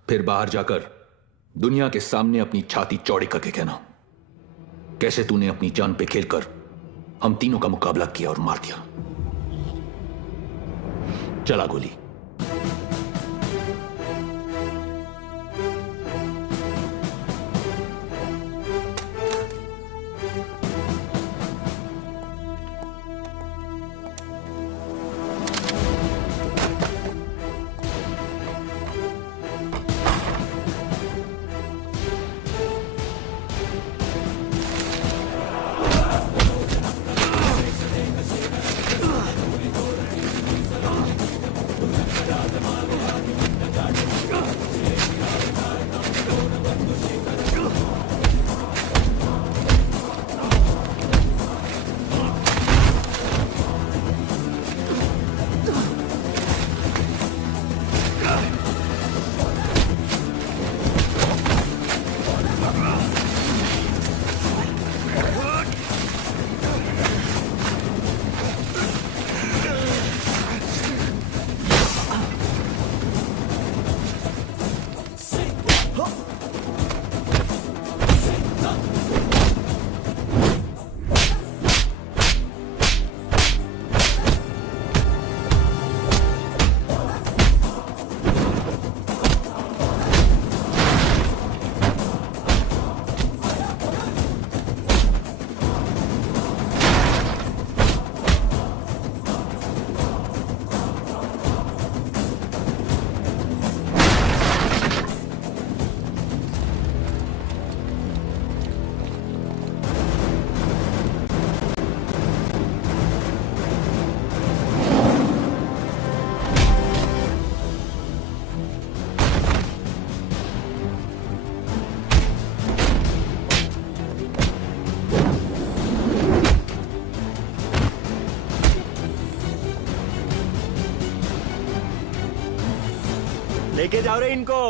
फिर बाहर जाकर दुनिया के सामने अपनी छाती चौड़ी करके कहना कैसे तूने अपनी जान पे खेलकर हम तीनों का मुकाबला किया और मार दिया। चला गोली। लेके जाओ रे इनको।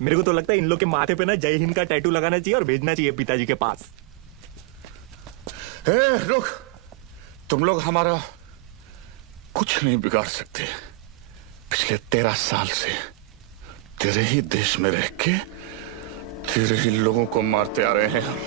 मेरे को तो लगता है इन लोग के माथे पे ना जय हिंद का टैटू लगाना चाहिए और भेजना चाहिए पिताजी के पास। रुक, तुम लोग हमारा कुछ नहीं बिगाड़ सकते। पिछले 13 साल से तेरे ही देश में रह के तेरे ही लोगों को मारते आ रहे हैं हम।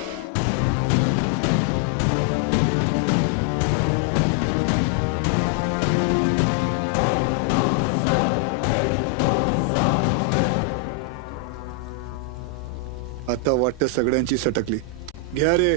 आता वाटतं सगळ्यांची सटकली. घ्या रे